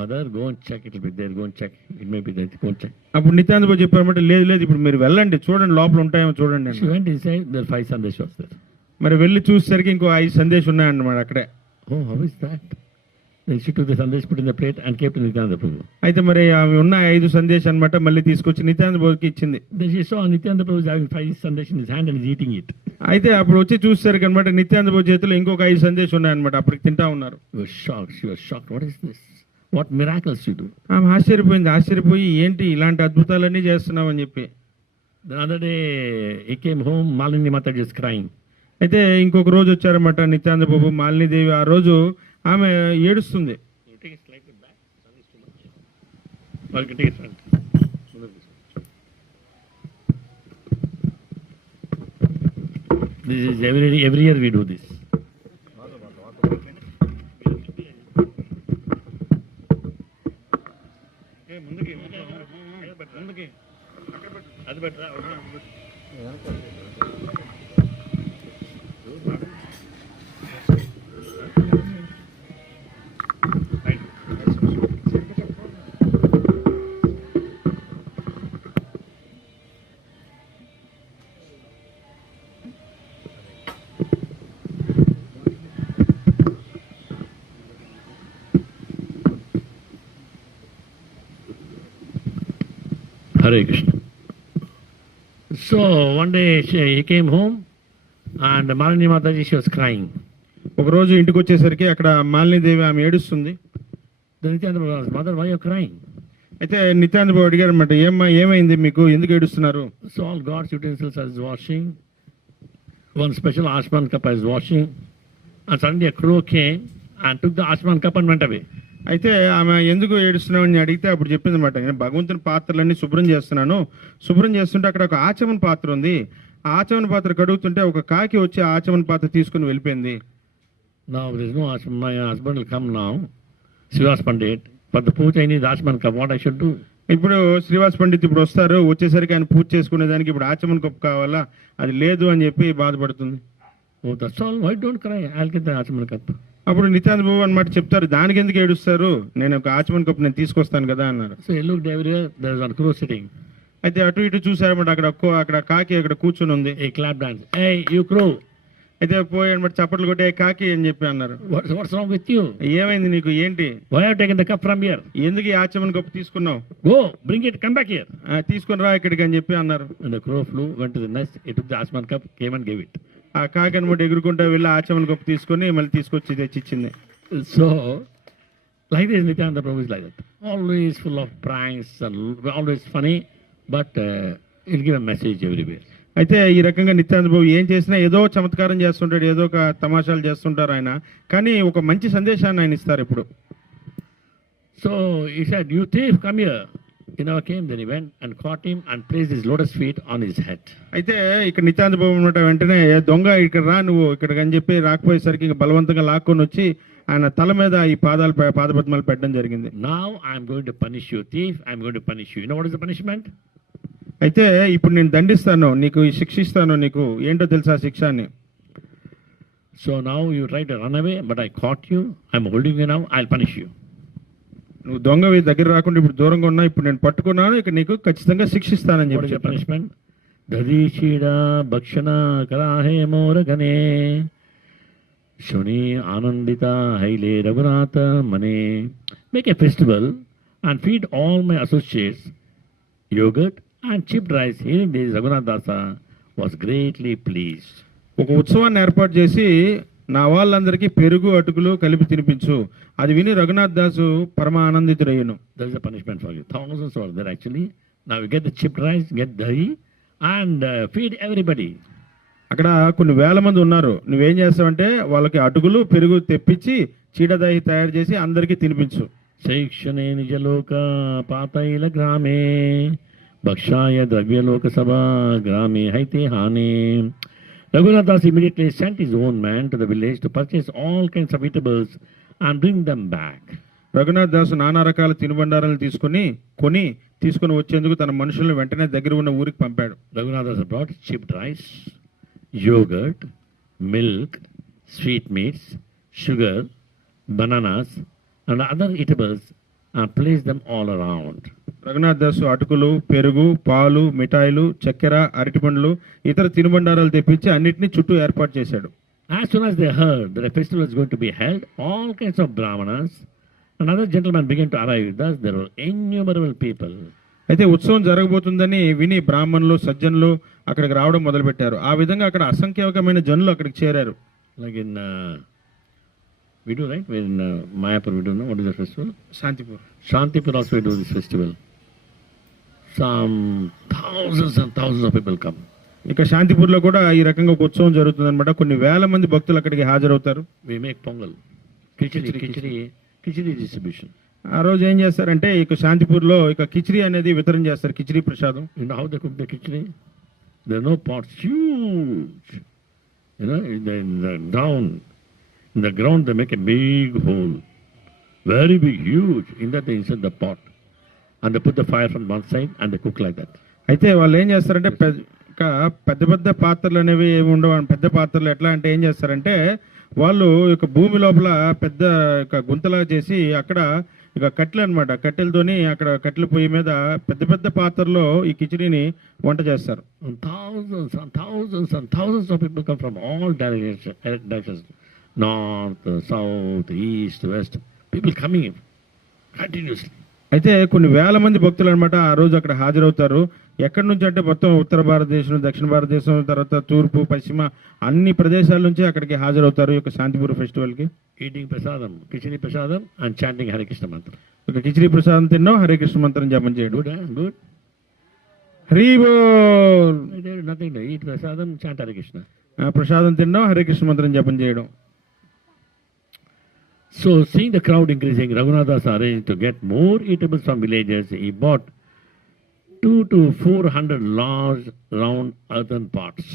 Mother, go and check, it will be there. Go and check. It may be there. Go and check. అప్పుడు నిత్యానంద బాబు చెప్పారన్నమాట లేదు ఇప్పుడు మీరు వెళ్ళండి, చూడండి లోపల ఉంటాయేమో చూడండి. She went inside, there 5 sandesh was there. మరి వెళ్ళి చూసేసరికి ఇంకో 5 సందేశ్ ఉన్నాయన్నమాట అక్కడే. Oh, how is that? Then she took the sandesh, put in the plate and kept in Nityananda Prabhu. అయితే మరి ఆమె ఉన్న 5 సందేశ్ అన్నమాట మళ్ళీ తీసుకొచ్చి నిత్యానంద బాబుకి ఇచ్చింది. Then she saw Nityananda Prabhu is having 5 sandesh in his hand and is eating it. అయితే అప్పుడు వచ్చి చూసేసరికి అనమాట నిత్యానంద బాబు చేతిలో ఇంకొక 5 సందేశ్ ఉన్నాయన్నమాట, అప్పటికి తింటా ఉన్నారు. She was shocked. What is this? What miracles you do? ఆమె ఆశ్చర్యపోయి ఏంటి ఇలాంటి అద్భుతాలన్నీ చేస్తున్నావు అని చెప్పి. The other day he came home, Malini Mataji is crying. అయితే ఇంకొక రోజు వచ్చారన్నమాట నిత్యానంద బాబు, మాలినీదేవి ఆ రోజు ఆమె ఏడుస్తుంది. Or you can take it front. This is every year we do this. అది బెటరా Hare Krishna. So one day he came home and Malini Mataji, she was crying. ఒకరోజు ఇంటికి వచ్చేసరికి అక్కడ మాలినీదేవి ఆమె ఏడుస్తుంది. Then Nityananda Prabhu asked, Mother, why you are crying? అయితే నిత్యానంద బాబు అడిగారు అనమాట, ఏమైంది మీకు, ఎందుకు ఏడుస్తున్నారు? So all God's utensils I was washing. One special Ashman cup I was washing. And suddenly a crow came and took the Ashman cup and went away. అయితే ఆమె ఎందుకు ఏడుస్తున్నామని అడిగితే అప్పుడు చెప్పింది అనమాట, నేను భగవంతుని పాత్రలన్నీ శుభ్రం చేస్తున్నాను, శుభ్రం చేస్తుంటే అక్కడ ఒక ఆచమన పాత్ర ఉంది, ఆ ఆచమన పాత్ర కడుగుతుంటే ఒక కాకి వచ్చి ఆ ఆచమన పాత్ర తీసుకుని వెళ్ళిపోయింది. Now there is no Ashman, my husband will come now, Srivas Pandit, but the puja I need Ashman cup, what I should do? ఇప్పుడు శ్రీవాస్ పండిత్ ఇప్పుడు వస్తారు, వచ్చేసరికి ఆయన పూజ చేసుకునేదానికి ఇప్పుడు ఆచమన కప్పు కావాలా, అది లేదు అని చెప్పి బాధపడుతుంది. Oh, that's all, why don't cry, I'll get the Ashman cup. అప్పుడు నిత్యానంద బాబు అన్నమాట చెప్తారు, దానికి ఎందుకు ఏడుస్తారు, నేను ఒక ఆచమన కప్పు నేను తీసుకొస్తాను కదా అన్నారు. So he looked everywhere, there was one crow sitting. అయితే అటు ఇటు చూసారన్నమాట, అక్కడ కాకి అక్కడ కూర్చుని ఉంది. He clapped hands, hey you crow. అయితే పోయి అనమాట చప్పట్లు కొట్టే కాకి అని చెప్పి అన్నారు. What's wrong with you? ఏమైంది నీకు, ఏంటి, Why have you taken the cup from here? ఎందుకు ఈ ఆచమన కప్పు తీసుకున్నావు, Go, bring it, come back here. తీసుకుని రా ఇక్కడికి అని చెప్పి అన్నారు. And the crow flew, went to the nest, he took the Ashman cup, came and gave it. ఆ కాకి అనమాట ఎగురుకుంటా వెళ్ళి ఆచమన కప్పు తీసుకొని మళ్ళీ తీసుకొచ్చి తెచ్చిచ్చింది. So, like this, Nityananda Prabhu is like that. Always full of pranks and always funny, but he'll give a message everywhere. అయితే ఈ రకంగా నిత్యానంద బాబు ఏం చేసినా ఏదో చమత్కారం చేస్తుంటాడు, ఏదో ఒక తమాషాలు చేస్తుంటారు ఆయన, కానీ ఒక మంచి సందేశాన్ని ఆయన ఇస్తారు ఇప్పుడు. So he said, you thief, come here. He never came, then he went and caught him and placed his lotus feet on his head. అయితే ఇక్కడ నిత్యానంద బాబు అనమాట వెంటనే, దొంగ ఇక్కడ రా నువ్వు ఇక్కడికి అని చెప్పి రాకపోయేసరికి ఇంకా బలవంతంగా లాక్కొని వచ్చి ఆయన తల మీద ఈ పాదపద్మాలు పెట్టడం జరిగింది. Now I am going to punish you, thief, I am going to punish you. You know what is the punishment? అయితే ఇప్పుడు నేను దండిస్తాను, నీకు శిక్షిస్తాను, నీకు ఏంటో తెలుసా శిక్ష అని. So now you try to run away, but I caught you, I am holding you now, I'll punish you. నువ్వు దొంగ దగ్గర రాకుండా ఇప్పుడు దూరంగా ఉన్నా, ఇప్పుడు నేను పట్టుకున్నాను, ఇక నీకు ఖచ్చితంగా శిక్షిస్తానని What is the చెప్పి. punishment? Dadishida Bhakshana Karahe Moragane Shuni Anandita Haile Raghunatha Mane. Make a festival and feed all my associates yogurt and chipped rice. Hearing this, Raghunath Dasa was greatly pleased. ఒక ఉత్సవాన్ని ఏర్పాటు చేసి నా వాళ్ళందరికీ పెరుగు అటుకులు కలిపి తినిపించు, అది విని రఘునాథ్ దాసు పరమ ఆనందితుడయ్యను. There is a punishment for you. Thousands are there actually. Now you get the chipped rice, get dahi and feed everybody. అక్కడ కొన్ని వేల మంది ఉన్నారు, నువ్వేం చేస్తావంటే వాళ్ళకి అటుకులు పెరుగు తెప్పించి చీడదాయి తయారు చేసి అందరికీ తినిపించు. శైక్షణే నిజలోక పాతైల గ్రామే భక్షాయ ద్రవ్యలోక సభ గ్రామే హైతే హానే. Raghunath Das immediately sent his own man to the village to purchase all kinds of eatables and bring them back. Raghunath Dasu నానా రకాల తినుబండారాలను తీసుకొని వచ్చేందుకు తన మనుషులను వెంటనే దగ్గర ఉన్న ఊరికి పంపాడు. Raghunath Das brought chipped rice, yogurt, milk, sweetmeats, sugar, bananas and other eatables and placed them all around. Raghunath Dasu అటుకులు పెరుగు పాలు మిఠాయిలు చక్కెర అరటిపండ్లు ఇతర తినుబండారాలు తెప్పించి అన్నిటినీ చుట్టూ ఏర్పాటు చేశాడు. As soon as they heard that a festival is going to be held, all kinds of brahmanas and other gentlemen began to arrive. Thus there were innumerable people. అయితే ఉత్సవం జరగబోతుందని విని బ్రాహ్మణులు సజ్జనులు అక్కడికి రావడం మొదలుపెట్టారు. ఆ విధంగా అక్కడ అసంఖ్యాకమైన జనులు అక్కడికి చేరారు. Like in we do, right? We're in Mayapur, we do know what is the festival? Shantipur. Shantipur also we do this festival. Some thousands and thousands of people come. ఇక శాంతిపూర్లో కూడా ఈ రకంగా ఒక ఉత్సవం జరుగుతుంది అనమాట. కొన్ని వేల మంది భక్తులు అక్కడికి హాజరవుతారు. We make pongal, khichdi distribution. ఆ రోజు ఏం చేస్తారంటే ఇక శాంతిపూర్లో ఇక కిచిడి అనేది వితరణ చేస్తారు, కిచిడి ప్రసాదం. You know how they cook the khichdi? There are no pots, huge. You know, in the ground they make a big hole, very big, huge. In that they insert the pot, and they put the fire from one side and they cook like that. అయితే వాళ్ళు ఏం చేస్తారంటే పెద్ద పెద్ద పాత్రలు అనేవి ఏమి ఉండవు. పెద్ద పాత్రలు ఎట్లా అంటే ఏం చేస్తారంటే వాళ్ళు ఇక భూమి లోపల పెద్ద గుంతలా చేసి అక్కడ ఇక కట్టెలు అనమాట, కట్టెలతోని అక్కడ కట్టెల పొయ్యి మీద పెద్ద పెద్ద పాత్రలో ఈ కిచిడిని వంట చేస్తారు. And thousands of people come from all directions, north, south, east, west. People coming in continuously. అయితే కొన్ని వేల మంది భక్తులు అనమాట ఆ రోజు అక్కడ హాజరవుతారు. ఎక్కడి నుంచి అంటే మొత్తం ఉత్తర భారతదేశం, దక్షిణ భారతదేశం, తర్వాత తూర్పు, పశ్చిమ అన్ని ప్రదేశాల నుంచి అక్కడికి హాజరవుతారు ఈ యొక్క శాంతిపూర్ ఫెస్టివల్ కి. Eating prasadam, khichdi prasadam, and chanting Hare Krishna mantra. ఒక కిచిడి ప్రసాదం తిన్నాం, హరే కృష్ణ మంత్రం జపం చేయడం. Good, huh? Good. Hari boll. There is nothing to eat prasadam, chant Hare Krishna. ప్రసాదం తిన్నాం, హరే కృష్ణ మంత్రం జపం చేయడం. So, seeing the crowd increasing, Raghunathas arranged to get more eatables from villages. He bought 200 to 400 large round earthen pots.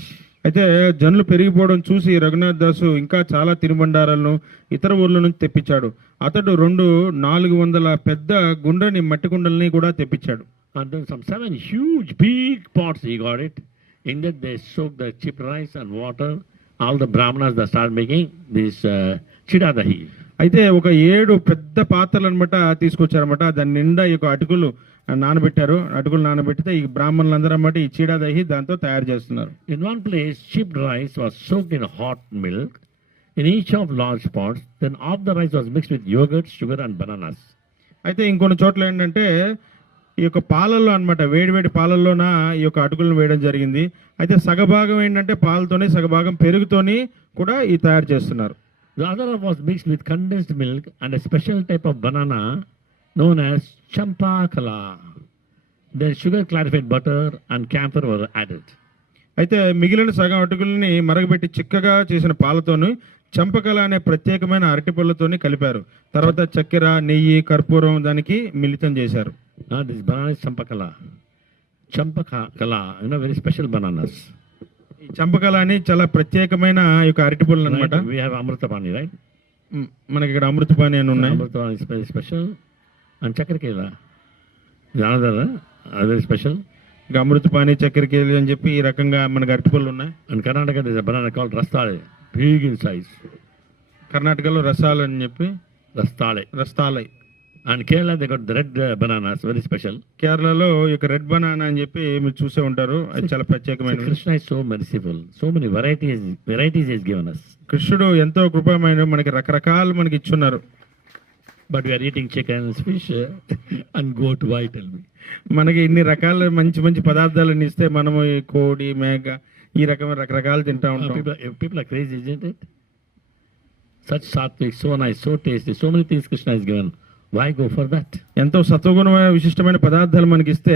అయితే జనులు పెరిగిపోవడం చూసి రఘునాథ్ దాసు ఇంకా చాలా తినుబండారాలను ఇతర ఊర్ల నుంచి తెప్పించాడు. అతడు 400 పెద్ద గుండ్రని మట్టి కుండల్ని కూడా తెప్పించాడు. And then some 7 huge big pots he got it. In that they soak the chipped rice and water. All the brahmanas that start making this chida dahi. అయితే ఒక 7 పెద్ద పాత్రలు అనమాట తీసుకొచ్చారన్నమాట. దాని నిండా ఈ యొక్క అటుకులు నానబెట్టారు. అటుకులు నానబెట్టితే ఈ బ్రాహ్మణులందరూ అన్నమాట ఈ చీడా దహి దాంతో తయారు చేస్తున్నారు. In one place, chipped rice was soaked in hot milk in each of large pots. Then half the rice was mixed with yogurt, sugar and bananas. అయితే ఇంకొన్ని చోట్ల ఏంటంటే ఈ యొక్క పాలల్లో అనమాట, వేడివేడి పాలల్లోన ఈ యొక్క అటుకులను వేయడం జరిగింది. అయితే సగభాగం ఏంటంటే పాలతోని, సగభాగం పెరుగుతోని కూడా ఈ తయారు చేస్తున్నారు. The other half was mixed with condensed milk and a special type of banana known as champakala. Then sugar clarified butter and camphor were added. అయితే మిగిలిన సగం అటుకుల్ని మరగబెట్టి చిక్కగా చేసిన పాలతోని చంపకల అనే ప్రత్యేకమైన అరటి పళ్ళతోని కలిపారు. తర్వాత చక్కెర, నెయ్యి, కర్పూరం దానికి మిళితం చేశారు. This banana is champakala. Champakala, very special bananas. ఈ చంపకల అని చాలా ప్రత్యేకమైన ఈ యొక్క అరటి పళ్ళు అన్నమాట. We have amrutapani, right? మనకి ఇక్కడ అమృతపాణి అని ఉన్నాయి. Amrutapani is very special. And chakrakela. Another very special. ఇంకా అమృతపాణి, చక్కెరకేళి అని చెప్పి ఈ రకంగా మనకి అరటి పళ్ళు ఉన్నాయి. And Karnataka there is a banana called rastale, big in size. కర్ణాటకలో రసాలు అని చెప్పి రస్తాలై. And Kerala they got the red bananas, very special. కేరళలో ఈ యొక్క రెడ్ బనానా అని చెప్పి మీరు చూసే ఉంటారు. అది చాలా ప్రత్యేకమైన. Krishna is so merciful. So many varieties he has given us. కృష్ణుడు ఎంతో కృపమైన మనకి రకరకాలు మనకి ఇచ్చున్నారు. But we are eating chickens, fish and goat. Why tell me? మనకి ఇన్ని రకాల మంచి మంచి పదార్థాలను ఇస్తే మనము ఈ కోడి, మేక ఈ రకమైన రకరకాలు తింటా ఉంటాం. People are crazy, isn't it? Such sattvic, so nice, so tasty, so many things Krishna has given. Why go for that? ఎంతో సత్వగుణమైన విశిష్టమైన పదార్థాలు మనకి ఇస్తే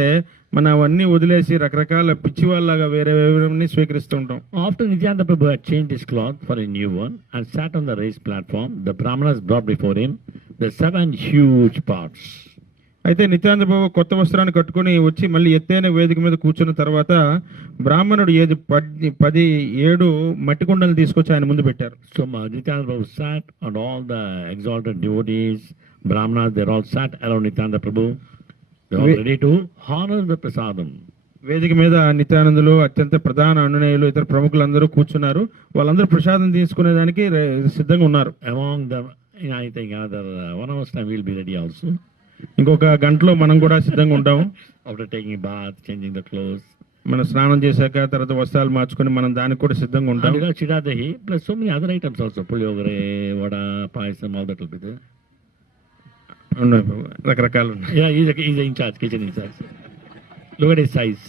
మనం అవన్నీ వదిలేసి రకరకాల పిచ్చి వాళ్ళగా వేరే వేరే స్వీకరిస్తూ ఉంటాం. After Nityananda Prabhu had changed his cloth for a new one and sat on the raised platform, the brahmanas brought before him the 7 huge pots. అయితే నిత్యానంద బాబు కొత్త వస్త్రాన్ని కట్టుకుని వచ్చి మళ్ళీ ఎత్తైన వేదిక మీద కూర్చున్న తర్వాత బ్రాహ్మణుడు 7 మట్టి కుండలు తీసుకొచ్చి ఆయన ముందు పెట్టారు. So Nityananda Prabhu sat and all the exalted devotees, brahmanas, they all sat around Nityananda Prabhu. They are ready to honor the prasadam. వేదిక మీద నిత్యానందులు, అత్యంత ప్రధాన అనునయులు, ఇతర ప్రముఖులందరూ కూర్చున్నారు. వాళ్ళందరూ ప్రసాదం తీసుకునేదానికి సిద్ధంగా ఉన్నారు. Among them, I think another 1 hour's time we'll be ready also. ఇంకొక గంటలో మనం కూడా సిద్ధంగా ఉంటాము. After taking a bath, changing the clothes. మనం స్నానం చేశాక తర్వాత వస్త్రాలు మార్చుకొని మనం దానికి కూడా సిద్ధంగా ఉంటాం. And chida dahi plus so many other items also. Puliyogare, vada, payasam, all that will be there. ఉన్నాయి రకరకాలు ఉన్నాయి. Yeah, he's in charge, kitchen in charge. Look at his size.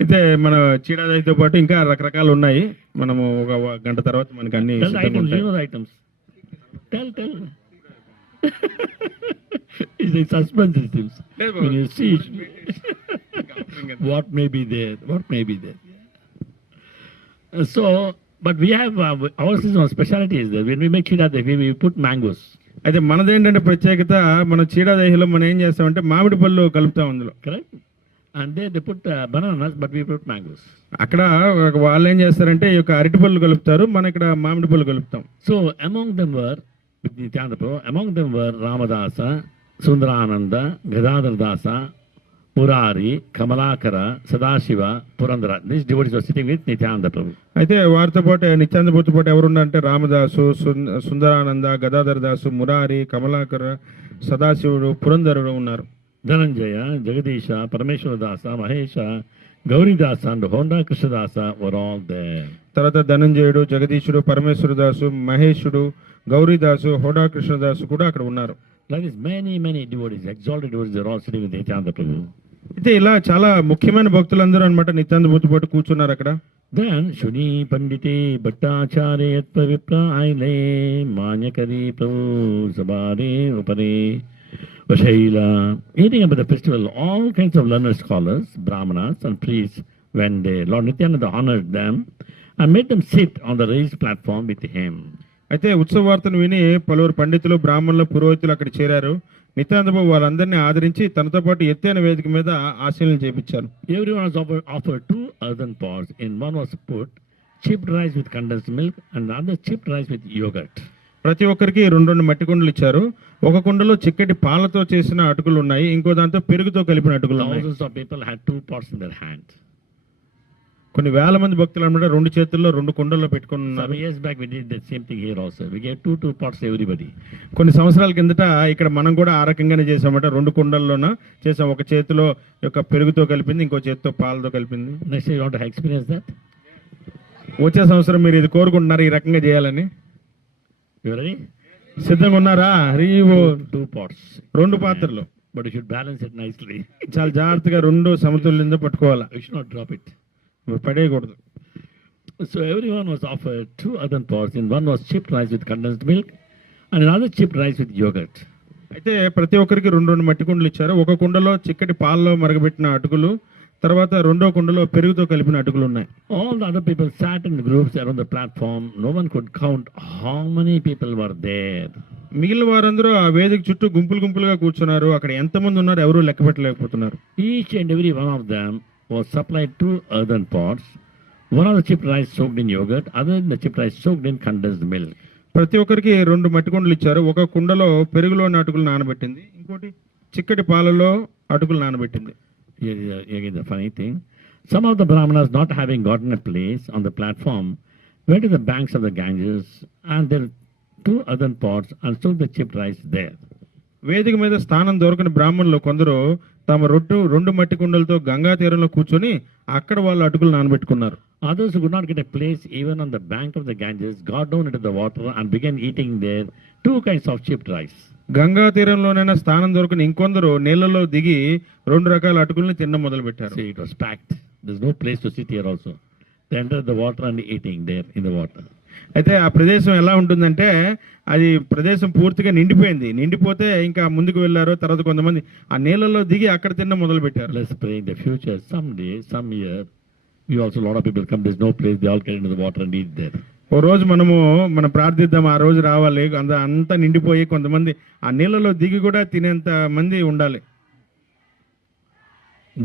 అయితే మన చీడాదైతో పాటు ఇంకా రకరకాలు ఉన్నాయి. మనము ఒక గంట తర్వాత మనకి అన్ని సిద్ధంగా ఉంటాయి. Items. Tell. It's a suspense systems. When you see what may be there. So, but we have our system of specialty is there. When we make chida, we put mangoes. అయితే మనదేంటంటే ప్రత్యేకత, మన చీడాదేహిలో మనం ఏం చేస్తామంటే మామిడి పళ్ళు కలుపుతాం అందులో. Correct? And they put bananas, but we put mangoes. అక్కడ వాళ్ళు ఏం చేస్తారంటే ఈ యొక్క అరటి పళ్ళు కలుపుతారు, మన ఇక్కడ మామిడి పళ్ళు కలుపుతాం. So among them were, with Nityananda Prabhu, among them were Ramadasa, Sundarananda, Gadadhar Dasa, Murari, Kamalakara, Sadashiva, Purandara. These devotees were sitting with Nityananda Prabhu. అయితే వారితో పాటు నిత్యానంద ప్రభుతో పాటు ఎవరున్నారంటే రామదాసు, సుందరానంద, గదాధర దాసు, మురారి, కమలాకర, సదాశివుడు, పురంధరుడు ఉన్నారు. Dhananjaya, Jagadisha, Parameshwara Dasa, Mahesha, Gauri Dasa, and Honda Krishna Dasa were all there. తర్వాత ధనంజయుడు, జగదీశుడు, పరమేశ్వర Dasu, మహేశుడు, గౌరీదాసు, Honda Krishnadas కూడా అక్కడ ఉన్నారు. Like this, many devotees, exalted devotees, they are all sitting with Nityananda Prabhu. అయితే ఇలా చాలా ముఖ్యమైన భక్తులందరూ అనమాట నిత్యానంద ప్రభుతో పాటు కూర్చున్నారు అక్కడ. Then Shuni Pandite Bhattacharya Yatpa Vipra Aile Manyakari Prabhu Sabare Upare Vashaila. Eating about the festival, all kinds of learned scholars, brahmanas and priests, when they, Lord Nityananda honored them and made them sit on the raised platform with him. అయితే ఉత్సవ వార్తను విని పలువురు పండితులు, బ్రాహ్మణులు, పురోహితులు అక్కడ చేరారు. నిత్యానంద ప్రభు వాళ్ళందరినీ ఆదరించి తనతో పాటు ఎత్తైన వేదిక మీద ఆశీనులు చేపించారు. Everyone was offered 2 earthen pots. In one was put chipped rice with condensed milk and the other chipped rice with yogurt. ప్రతి ఒక్కరికి 2 మట్టి కుండలు ఇచ్చారు. ఒక కుండలో చిక్కటి పాలతో చేసిన అటుకులు ఉన్నాయి, ఇంకో దాంతో పెరుగుతో కలిపిన అటుకులు ఉన్నాయి. Thousands of people had 2 pots in their hand. కొన్ని వేల మంది భక్తులు అన్నమాట 2 చేతుల్లో 2 కుండల్లో పెట్టుకుని ఉన్నారు. Some years back we did the same thing here also. We gave 2 pots to everybody. కొన్ని సంవత్సరాల కిందట ఇక్కడ మనం కూడా ఆ రకంగానే చేసామట. 2 కుండల్లోన చేసాం. ఒక చేతిలో యొక్క పెరుగుతో కలిపింది, ఇంకో చేతితో పాలతో కలిపింది. Next year you want to experience that? వచ్చే సంవత్సరం మీరు ఇది కోరుకుంటున్నారు ఈ రకంగా చేయాలని? You ready? సిద్ధంగా ఉన్నారా? 2 pots. 2 పాత్రలు. But you should balance it nicely. చాలా జాగ్రత్తగా 2 సమతుల్యంగా పట్టుకోవాలా. You should not drop it. పడేయకూడదు. So everyone was offered 2 earthen pots. In one was chipped rice with condensed milk and another chipped rice with yogurt. అయితే ప్రతి ఒక్కరికి 2 మట్టి కుండలు ఇచ్చారు. ఒక కుండలో చిక్కటి పాలలో మరగబెట్టిన అటుకులు, తర్వాత రెండో కుండలో పెరుగుతో కలిపిన అటుకులు ఉన్నాయి. All the other people sat in groups around the platform. No one could count how many people were there. మిగిలిన వారందరూ ఆ వేదిక చుట్టూ గుంపులుగా కూర్చున్నారు. అక్కడ ఎంతమంది ఉన్నారు ఎవరూ లెక్క పెట్టలేకపోతున్నారు. Each and every one of them was supplied 2 earthen pots. One of the chipped rice soaked in yogurt, other than the chipped rice soaked in condensed milk. ప్రతి ఒక్కరికి 2 మట్టి కుండలు ఇచ్చారు. ఒక కుండలో పెరుగులోని అటుకులు నానబెట్టింది, ఇంకోటి చిక్కటి పాలలో అటుకులు నానబెట్టింది. Here is the funny thing. Some of the brahmanas, not having gotten a place on the platform, went to the banks of the Ganges and there were 2 earthen pots and soaked the chipped rice there. వేదిక మీద స్థానం దొరకని బ్రాహ్మణులు కొందరు తమ 2 మట్టి కుండలతో గంగా తీరంలో కూర్చొని అక్కడ వాళ్ళు అటుకులు నానబెట్టుకున్నారు. Others who could not get a place even on the bank of the Ganges got down into the water and began eating there 2 kinds of chipped rice. Ganga తీరంలోనైనా స్థానం దొరకని ఇంకొందరు నీళ్లలో దిగి 2 రకాల అటుకుల్ని తినడం మొదలు పెట్టారు. See, it was packed. There's no place to sit here also. They entered the water and eating there in the water. అయితే ఆ ప్రదేశం ఎలా ఉంటుందంటే అది ప్రదేశం పూర్తిగా నిండిపోయింది. నిండిపోతే ఇంకా ముందుకు వెళ్ళారు. తర్వాత కొంతమంది ఆ నీళ్ళలో దిగి అక్కడ తినడం మొదలు పెట్టారు. Let's pray in the future, someday, some year, you also, a lot of people come, there's no place, they all get into the water and eat there. ఓ రోజు మనం ప్రార్థిద్దాం, ఆ రోజు రావాలి. అంతా నిండిపోయి కొంతమంది ఆ నీళ్ళలో దిగి కూడా తినేంత మంది ఉండాలి.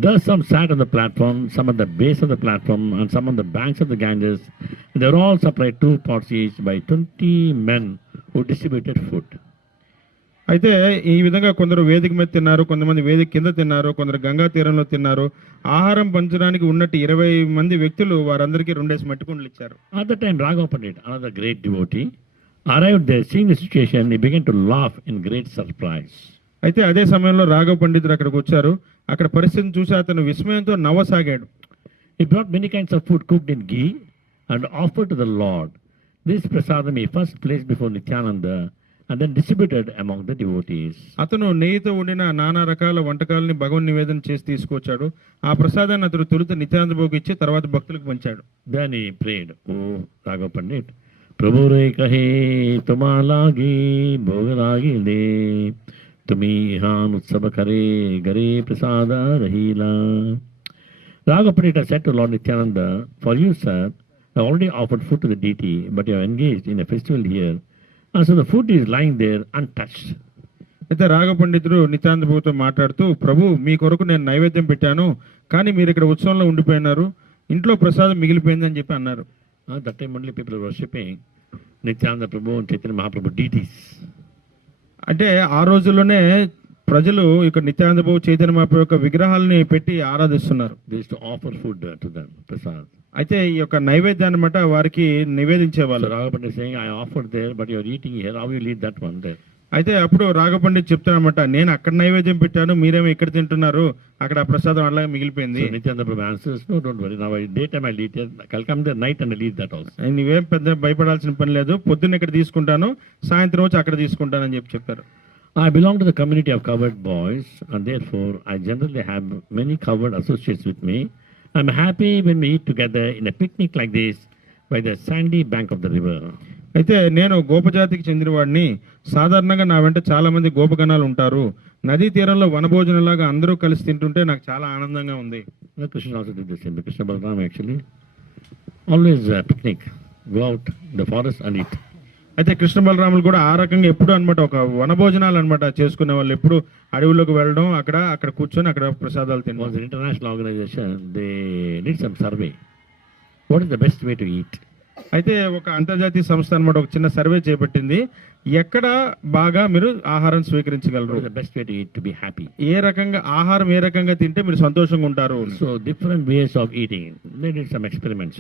Thus some sat on the platform, some at the base of the platform, and some on the banks of the Ganges. They were all supplied 2 pots each by 20 men who distributed food. అయితే ఈ విధంగా కొందరు వేదిక మీద తిన్నారు, కొంతమంది వేదిక కింద తిన్నారు, కొందరు గంగా తీరంలో తిన్నారు. ఆహారం పంచడానికి ఉన్నట్టు 20 మంది వ్యక్తులు వారందరికీ 2 మట్టి కుండలు ఇచ్చారు. At the time, Raghav Pandit, another great devotee, arrived there. Seeing the situation, he began to laugh in great surprise. అయితే అదే సమయంలో రాఘవ పండితుడు అక్కడికి వచ్చారు. అక్కడ పరిస్థితిని చూసి అతను విస్మయంతో నవ్వసాగాడు. He brought many kinds of food cooked in ghee and offered to the Lord. This prasadam he first placed before Nityananda and then distributed among the devotees. అతను నెయ్యితో వండిన నానా రకాల వంటకాలని భగవన్ నివేదన చేసి తీసుకొచ్చాడు. ఆ ప్రసాదాన్ని అతను తొలుత నిత్యానంద ప్రభువుకి ఇచ్చి తర్వాత భక్తులకు పంచాడు. Then he prayed, "Oh Raghav Pandit, Prabhu re kahe tumalagi bhogalagi le tumi han utsava kare gare prasada rahila." Raghav Pandit said to Lord Nityananda, "For you, sir, I already offered food to the deity, but you are engaged in a festival here. And so the food is lying there untouched. అయితే రాఘవ పండితుడు నిత్యానంద ప్రభుతో మాట్లాడుతూ, ప్రభు మీ కొరకు నేను నైవేద్యం పెట్టాను, కానీ మీరు ఇక్కడ ఉత్సవంలో ఉండిపోయినారు, ఇంట్లో ప్రసాదం మిగిలిపోయిందని చెప్పి అన్నారు. That time only people are worshipping Nityananda Prabhu and Chaitanya Mahaprabhu deities. అంటే ఆ రోజుల్లోనే ప్రజలు ఇక్కడ నిత్యానంద ప్రభు చైతన్య మహాప్రభు యొక్క విగ్రహాలని పెట్టి ఆరాధిస్తున్నారు. They used to offer food to them, prasad. అయితే ఈ యొక్క నైవేద్యాన్ని అన్నమాట వారికి నివేదించేవాళ్ళు. So Raghavapandi is saying, I offered there, but you are eating here. How will you eat that one there? అయితే అప్పుడు రాఘవ పండిత్ చెప్తారన్నమాట, నేను అక్కడ నైవేద్యం పెట్టాను, మీరేమో ఇక్కడ తింటున్నారు, అక్కడ ఆ ప్రసాదం అలాగే మిగిలిపోయింది. So Nityananda Prabhu answers, no, don't worry. Now daytime I'll eat it. I'll come there night and I'll eat that also. నువ్వేం పెద్ద భయపడాల్సిన పని లేదు, పొద్దున్న ఇక్కడ తీసుకుంటాను, సాయంత్రం వచ్చి అక్కడ తీసుకుంటాను అని చెప్పారు. I belong to the community of covered boys, and therefore I generally have many covered associates with me. I'm happy when we eat together in a picnic like this by the sandy bank of the river. అయితే నేను గోపజాతికి చెందినవాడిని, సాధారణంగా నా వెంట చాలా మంది గోపగణాలు ఉంటారు, నదీ తీరంలో వనభోజనలాగా అందరూ కలిసి తింటుంటే నాకు చాలా ఆనందంగా ఉంది. Krishna also did the same. Krishna Balaram actually always picnic, go out in the forest and eat. అయితే కృష్ణ బలరాములు కూడా ఆ రకంగా ఎప్పుడు అనమాట ఒక వనభోజనాలు అనమాట చేసుకునే వాళ్ళు, ఎప్పుడు అడవుల్లోకి వెళ్ళడం, అక్కడ కూర్చొని అక్కడ ప్రసాదాలు తినడం. Was an international organization. They did some survey. What is the best way to eat? అయితే ఒక అంతర్జాతీయ సంస్థ అనమాట ఒక చిన్న సర్వే చేపట్టింది, ఎక్కడ బాగా మీరు ఆహారం స్వీకరించగలరు, What is the best way to eat to be happy? ఆహారం ఏ రకంగా తింటే మీరు సంతోషంగా ఉంటారు. So different ways of eating. They did some experiments,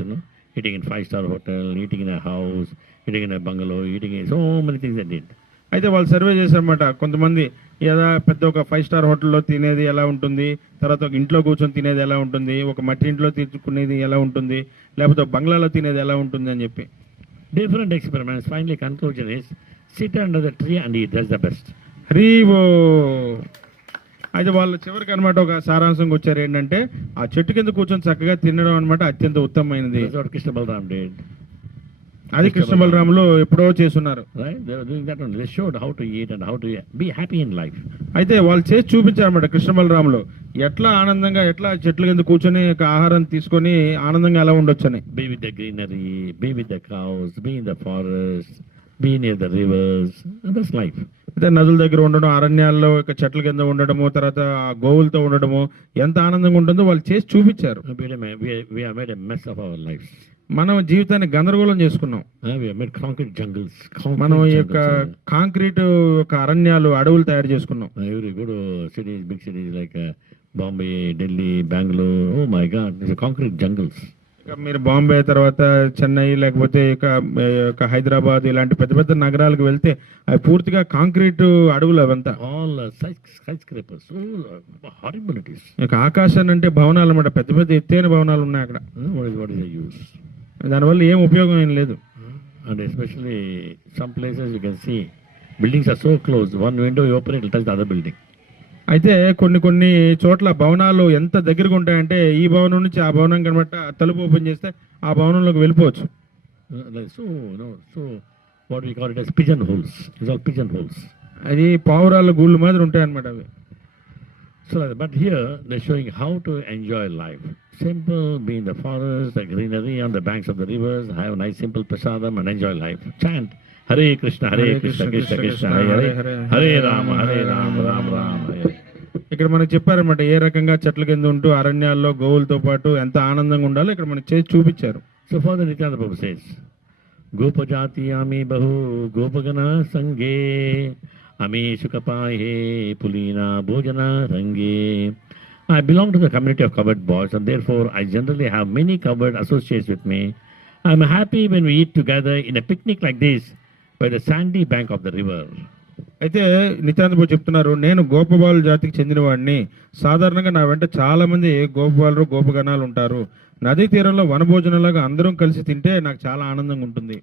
eating in 5-star hotel, eating in a house, eating in a bungalow, eating in so many things they did. అయితే వాళ్ళు survey చేశారన్నమాట, కొంతమంది ఏదా పెద్ద ఒక 5-star హోటల్లో తినేది ఎలా ఉంటుంది, తర్వాత ఒక ఇంట్లో కూర్చొని తినేది ఎలా ఉంటుంది, ఒక మట్టి ఇంట్లో తీసుకునేది ఎలా ఉంటుంది, లేకపోతే ఒక బంగ్లాలో తినేది ఎలా ఉంటుంది అని చెప్పి Different experiments. Finally conclusion is sit under the tree and eat. That's the best. హరీవో. అయితే వాళ్ళు చివరికి అనమాట ఒక సారాంశంగా వచ్చారు, ఏంటంటే ఆ చెట్టు కింద కూర్చొని చక్కగా తినడం అనమాట అత్యంత ఉత్తమమైనది. That's what Krishna Balaram did. అది కృష్ణ బలరాములు ఎప్పుడో చేస్తున్నారు. Right? They were doing that only. They showed how to eat and how to be happy in life. అయితే వాళ్ళు చేసి చూపించారన్నమాట కృష్ణ బలరాములు, ఎట్లా ఆనందంగా ఎట్లా చెట్ల కింద కూర్చొని ఆహారం తీసుకొని ఆనందంగా ఎలా ఉండొచ్చని. Be with the greenery, be with the cows, be in the forest, be near the rivers. And that's life. అయితే నదుల దగ్గర ఉండడం, అరణ్యాల్లో చెట్ల కింద ఉండడము, తర్వాత ఆ గోవులతో ఉండడము ఎంత ఆనందంగా ఉంటుందో వాళ్ళు చేసి చూపించారు. We have made a mess of our lives. మనం జీవితాన్ని గందరగోళం చేసుకున్నాం. We have made concrete jungles. మనం ఈ యొక్క కాంక్రీట్ ఒక అరణ్యాలు, అడవులు తయారు చేసుకున్నాం. You go to cities, big cities like Bombay, Delhi, Bangalore. Oh my God, there's a concrete jungles. మీరు బాంబే, తర్వాత చెన్నై, లేకపోతే ఇక హైదరాబాద్ ఇలాంటి పెద్ద పెద్ద నగరాలకు వెళ్తే అవి పూర్తిగా కాంక్రీట్ అడవులు అవంతా. All skyscrapers. Oh, horrible it is. ఇక ఆకాశాన్ని అంటే భవనాలు అన్నమాట, పెద్ద పెద్ద ఎత్తైన భవనాలు ఉన్నాయి అక్కడ. What is the use? దానివల్ల ఏం ఉపయోగం ఏం లేదు. And especially some places you can see buildings are so close. One window you open, it will touch the other building. అయితే కొన్ని చోట్ల భవనాలు ఎంత దగ్గరగా ఉంటాయంటే ఈ భవనం నుంచి ఆ భవనం కనబట్ట తలుపు ఓపెన్ చేస్తే ఆ భవనంలోకి వెళ్ళిపోవచ్చు. So what we call it as pigeon holes. It's all pigeon holes. అది పావురాల గూళ్ళు మాదిరి ఉంటాయి అన్నమాట అవి. So, but here they're showing how to enjoy life. Simple, be in the forest, the greenery on the banks of the rivers, have a nice simple prasadam and enjoy life. Chant Hare Krishna, Hare Krishna, Krishna Krishna, Hare Hare, Hare Rama, Hare Rama, Rama Rama, Hare. ఇక్కడ మనకు చెప్పారన్నమాట ఏ రకంగా చెట్ల కింద ఉంటూ అరణ్యాల్లో గోవులతో పాటు ఎంత ఆనందంగా ఉండాలో ఇక్కడ మనకు చేసి చూపించారు. So Father Nityananda Prabhu says, Gopajati ami bahu gopagana sange ame sukapahe pulina bhojana range. I belong to the community of covered boys, and therefore I generally have many covered associates with me. I'm happy when we eat together in a picnic like this by the sandy bank of the river. అయితే నిత్యానంద ప్రభు చెప్తున్నారు, నేను గోపబాలు జాతికి చెందినవాడిని, సాధారణంగా నా వెంట చాలా మంది గోపబాలు గోపగణాలు ఉంటారు, నదీ తీరంలో వనభోజనంలాగా అందరం కలిసి తింటే నాకు చాలా ఆనందంగా ఉంటుంది.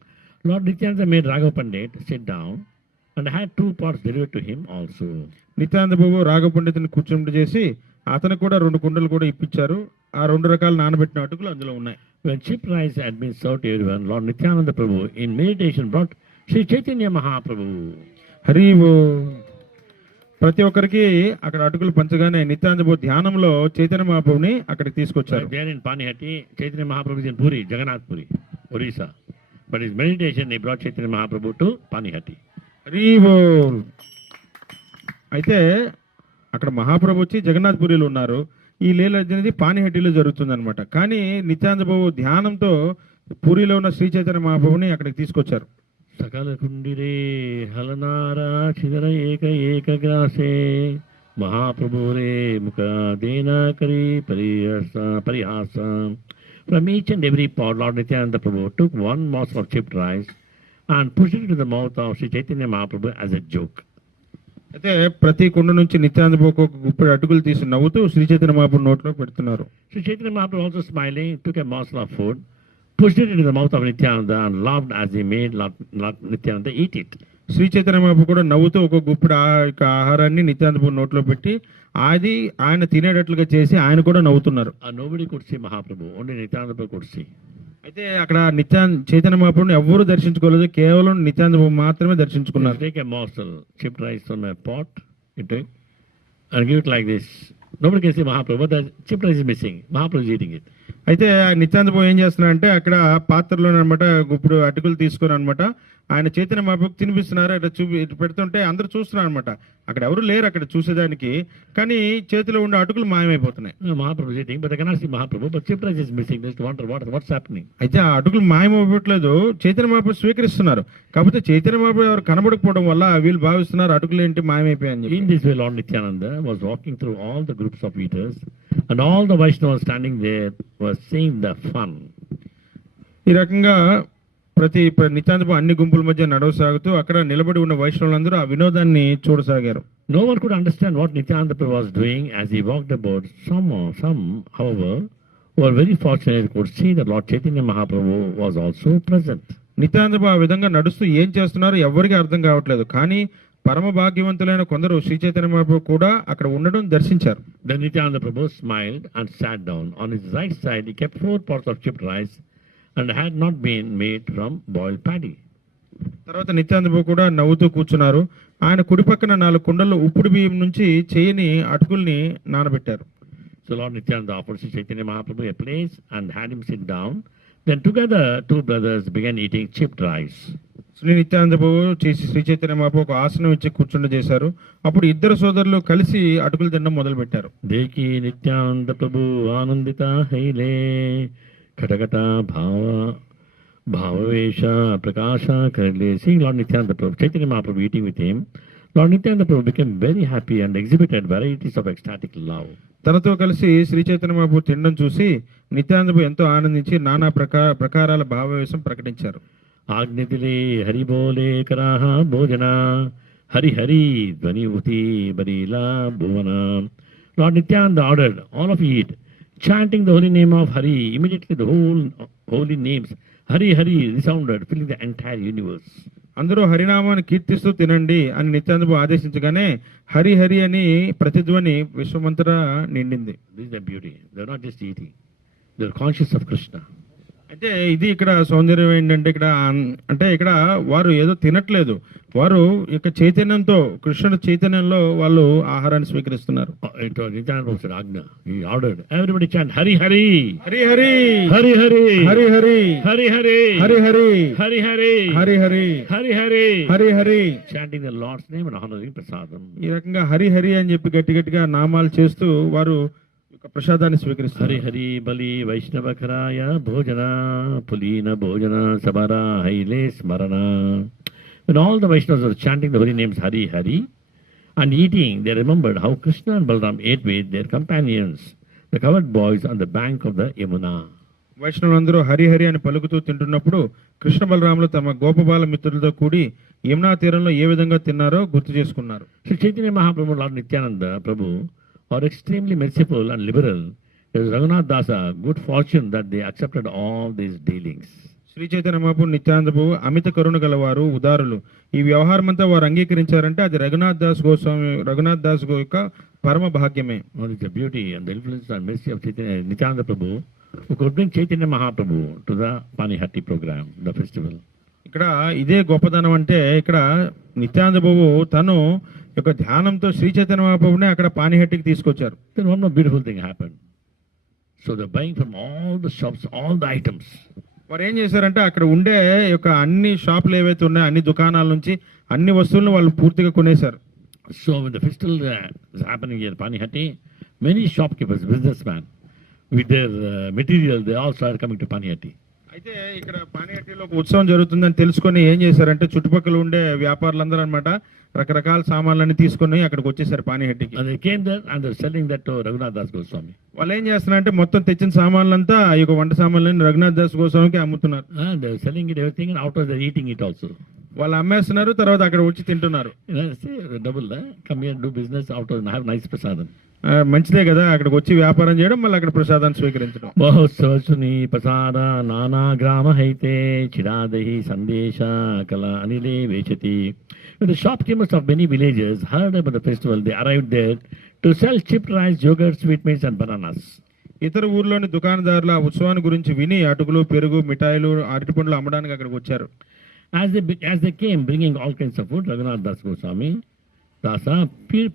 Lord Nityananda made Raghav Pandit sit down and had 2 pots delivered to him also. Nityananda ప్రభు రాఘవ పండితుని కూర్చుంటూ చేసి అతను కూడా 2 కుండలు కూడా ఇప్పించారు. ఆ 2 రకాల నానబెట్టిన అటుకులు అందులో ఉన్నాయి. When chip rice had been served to everyone, Lord Nityananda Prabhu in meditation brought Sri Chaitanya Mahaprabhu. హరివో. ప్రతి ఒక్కరికి అక్కడ అటుకులు పంచగానే నిత్యానంద ప్రభు ధ్యానంలో చైతన్య మహాప్రభుని అక్కడికి తీసుకొచ్చారు. There in Panihati, Chaitanya Mahaprabhu is in Puri, Jagannath Puri, Orissa. But his meditation, he brought Chaitanya Mahaprabhu to Panihati. Hari బోల్. అయితే అక్కడ మహాప్రభు వచ్చి జగన్నాథ్పురిలో ఉన్నారు. ఈ లీల అనేది పానిహట్టిలో జరుగుతుంది అనమాట. కానీ నిత్యానంద బాబు ధ్యానంతో పూరిలో ఉన్న శ్రీ చైతన్య మహాప్రభుని అక్కడికి తీసుకొచ్చారు. సకల కుండిరే హలనారా చిదర ఏక ఏకగ్రాసే మహాప్రభురే ముఖ దేనాకరి పరిహాస. From each and every pot, Lord Nityananda Prabhu took one morsel of chipped rice and pushed it into the mouth of Sri Chaitanya Mahaprabhu as a joke. అయితే ప్రతి కుండ నుంచి నిత్యానంద బాబు ఒక గుప్పెడు అటుకులు తీసి నవ్వుతూ శ్రీ చైతన్య మహాప్రభు నోట్లో పెడుతున్నారు. Sri Chaitanya Mahaprabhu also smiling, took a morsel of food, pushed it into the mouth of Nityananda and laughed as he made Lord Nityananda eat it. Shri Chaitanya Mahaprabhu కూడా నవ్వుతూ ఒక గుప్పెడు ఆహారాన్ని నిత్యానంద బాబు నోట్లో పెట్టి అది ఆయన తినేటట్లుగా చేసి ఆయన కూడా నవ్వుతున్నారు. Nobody could see Mahaprabhu, only Nityananda Prabhu could see. అయితే అక్కడ చైతన్య మహాప్రభుని ఎవ్వరూ దర్శించుకోలేదు, కేవలం నిత్యానంద బాబు మాత్రమే దర్శించుకున్నారు. Take a morsel, chipped rice from a pot, into it, and give it like this. Nobody can see Mahaprabhu, but the chipped rice is missing. Mahaprabhu is eating it. అయితే నిత్యానంద బాబు ఏం చేస్తున్నారంటే అక్కడ పాత్రలో అనమాట గుప్పుడు అటుకులు తీసుకుని అనమాట ఆయన చైతన్య మహాప్రభుకి తినిపిస్తున్నారు. అట్లా ఇటు పెడుతుంటే అందరూ చూస్తున్నారు అనమాట. అక్కడ ఎవరు లేరు అక్కడ చూసేదానికి, కానీ చేతిలో ఉండే అటుకులు మాయమైపోతున్నాయి. Mahaprabhu is eating, but they cannot see Mahaprabhu, but chipped rice is missing. They just wonder what's happening. అయితే ఆ అటుకులు మాయమైపోవట్లేదు, చైతన్య మహాప్రభు స్వీకరిస్తున్నారు. కాకపోతే చైతన్య మహాప్రభు ఎవరు కనబడకపోవడం వల్ల వీళ్ళు భావిస్తున్నారు అటుకులు ఏంటి మాయమైపోయాయని. In this way, Lord Nityananda was walking through all the groups of eaters, and all the Vaishnavas standing there were seeing the fun. ఈ రకంగా ప్రతి నిత్యానంద బాబు అన్ని గుంపుల మధ్య నడవసాగుతూ అక్కడ నిలబడి ఉన్న వైష్ణవులందరూ ఆ వినోదాన్ని చూడసాగారు. No one could understand what Nityananda Prabhu was doing as he walked about. Some, however, who were very fortunate could see that Lord Chaitanya Mahaprabhu was also present. Nityananda బాబు ఆ విధంగా నడుస్తూ ఏం చేస్తున్నారో ఎవరికి అర్థం కావట్లేదు, కానీ పరమ భాగ్యవంతులైన కొందరు శ్రీ చైతన్య మహాప్రభు కూడా అక్కడ ఉండడం దర్శించారు. Then Nityananda Prabhu smiled and sat down. On his right side, he kept 4 pots of chipped rice and had not been made from boiled paddy. తర్వాత నిత్యానంద బాబు కూడా నవ్వుతూ కూర్చున్నారు. ఆయన కుడి పక్కన 4 కుండల్లో ఉప్పుడు బియ్యం నుంచి చేయని అటుకుల్ని నానబెట్టారు. So Lord Nityananda offered Sri Chaitanya Mahaprabhu a place and had him sit down. Then together 2 brothers began eating chipped rice. Shri Nityananda బాబు చేసి శ్రీ చైతన్య మహాప్రభు ఒక ఆసనం ఇచ్చి కూర్చుండ చేశారు. అప్పుడు ఇద్దరు సోదరులు కలిసి అటుకులు తినడం మొదలు పెట్టారు. దేకి నిత్యానంద ప్రభు ఆనందిత హైలే కటకట భావవేష ప్రకాశ కర్లే. Seeing Lord Nityananda Prabhu, Chaitanya Mahaprabhu eating with him, Lord Nityananda Prabhu became very happy and exhibited varieties of ecstatic love. తనతో కలిసి శ్రీ చైతన్య మహాప్రభు తినడం చూసి నిత్యానంద ప్రభు ఎంతో ఆనందించి నానా ప్రకారాల భావవేశం ప్రకటించారు. ఆజ్ఞతిలే హరి బోలే కరాహ భోజన హరి హరి ధ్వని ఉతి బరీలా భువన. Lord Nityananda ordered all of you eat, chanting the holy name of Hari. Immediately the whole holy names Hari Hari resounded, filling the entire universe. అందరూ హరినామాన్ని కీర్తిస్తూ తినండి అని నిత్యానంద ప్రభు ఆదేశించగానే హరి హరి అని ప్రతిధ్వని విశ్వమంతటా నిండింది. This is the beauty. They are not just eating. They are conscious of Krishna. అయితే ఇది ఇక్కడ సౌందర్యం ఏంటంటే ఇక్కడ వారు ఏదో తినట్లేదు, వారు ఇక చైతన్యంతో కృష్ణుడి చైతన్యంలో వాళ్ళు ఆహారాన్ని స్వీకరిస్తున్నారు. He ordered everybody chant Hari Hari Hari Hari Hari Hari Hari Hari Hari Hari Hari Hari Hari Hari Hari Hari Hari Hari Hari Hari chanting the Lord's name and honoring prasadam. ఈ రకంగా హరి హరి అని చెప్పి గట్టిగా నామాలు చేస్తూ వారు ప్రసాదాన్ని స్వీకరిస్తారు. హరి హరి బలి వైష్ణవ ఖరాయ భోజన పులీన భోజన సమరా హైలే స్మరణ. When all the Vaishnavas were chanting the holy names Hari Hari and eating, they remembered how Krishna and Balaram ate with their companions, the cowherd boys on the bank of the Yamuna. వైష్ణవులందరూ Hari Hari అని పలుకుతూ తింటున్నప్పుడు కృష్ణ బలరాములు తమ గోపబాల మిత్రులతో కూడి యమునా తీరంలో ఏ విధంగా తిన్నారో గుర్తు చేసుకున్నారు. Sri Chaitanya Mahaprabhu, Lord Nityananda Prabhu are extremely merciful and liberal. It was Raghunath Dasa good fortune that they accepted all these dealings. Shri Chaitanya Mahaprabhu Nityananda ప్రభు అమిత కరుణ గలవారు, ఉదారులు. ఈ వ్యవహారం అంతా వారు అంగీకరించారంటే అది రఘునాథ్ దాస్ యొక్క పరమ భాగ్యమే. What is the beauty and the influence and mercy of Nityananda Prabhu, who could bring Chaitanya Mahaprabhu to the Panihati program, the festival. ఇక్కడ ఇదే గొప్పదనం అంటే ఇక్కడ నిత్యానంద ప్రభు తను యొక్క ధ్యానంతో శ్రీ చైతన్య మహాప్రభుని అక్కడ పానిహట్టికి తీసుకొచ్చారు. Then one more beautiful thing happened. So they're buying from all the shops, all the items. వారు ఏం చేశారంటే అక్కడ ఉండే యొక్క అన్ని షాపులు ఏవైతే ఉన్నాయో అన్ని దుకాణాల నుంచి అన్ని వస్తువులను వాళ్ళు పూర్తిగా కొనేశారు. So when the festival is happening here in Panihatti, many shopkeepers, businessmen, with their material, they all started coming to Panihatti. అయితే ఇక్కడ పానిహట్టిలో ఒక ఉత్సవం జరుగుతుందని తెలుసుకొని ఏం చేశారంటే చుట్టుపక్కల ఉండే వ్యాపారులందరూ అన్నమాట రకరకాల సామాన్లన్నీ తీసుకొని అక్కడికి వచ్చేసారు పానిహట్టికి. And they came there and they're selling that to Raghunath Das Goswami. వాళ్ళు ఏం చేస్తున్నారంటే మొత్తం తెచ్చిన సామాన్లంతా ఈ యొక్క వంట సామాన్లని రఘునాథ్ దాస్ గోస్వామికి అమ్ముతున్నారు. And they're selling it everything and after they're eating it also. వాళ్ళు అమ్మేస్తున్నారు, తర్వాత అక్కడ వచ్చి తింటున్నారు. See, double, come here and do business after and have nice prasadam. మంచిదే కదా అక్కడికి వచ్చి వ్యాపారం చేయడం, మళ్ళీ అక్కడ ప్రసాదాన్ని స్వీకరించడం. మహోత్సవసుని ప్రసాద నానా గ్రామ హైతే చిరాదహి సందేశ కల అనిలే వేచతి. The shopkeepers of many villages heard about the festival. They arrived there to sell chipped rice, yogurt, sweetmeats and bananas. ఇతర ఊర్లోని దుకాణదారుల ఆ ఉత్సవాన్ని గురించి విని అటుకులు, పెరుగు, మిఠాయిలు, అరటిపండ్లు అమ్మడానికి అక్కడికి వచ్చారు. As they came bringing all kinds of food, Raghunath Das Goswami Dasa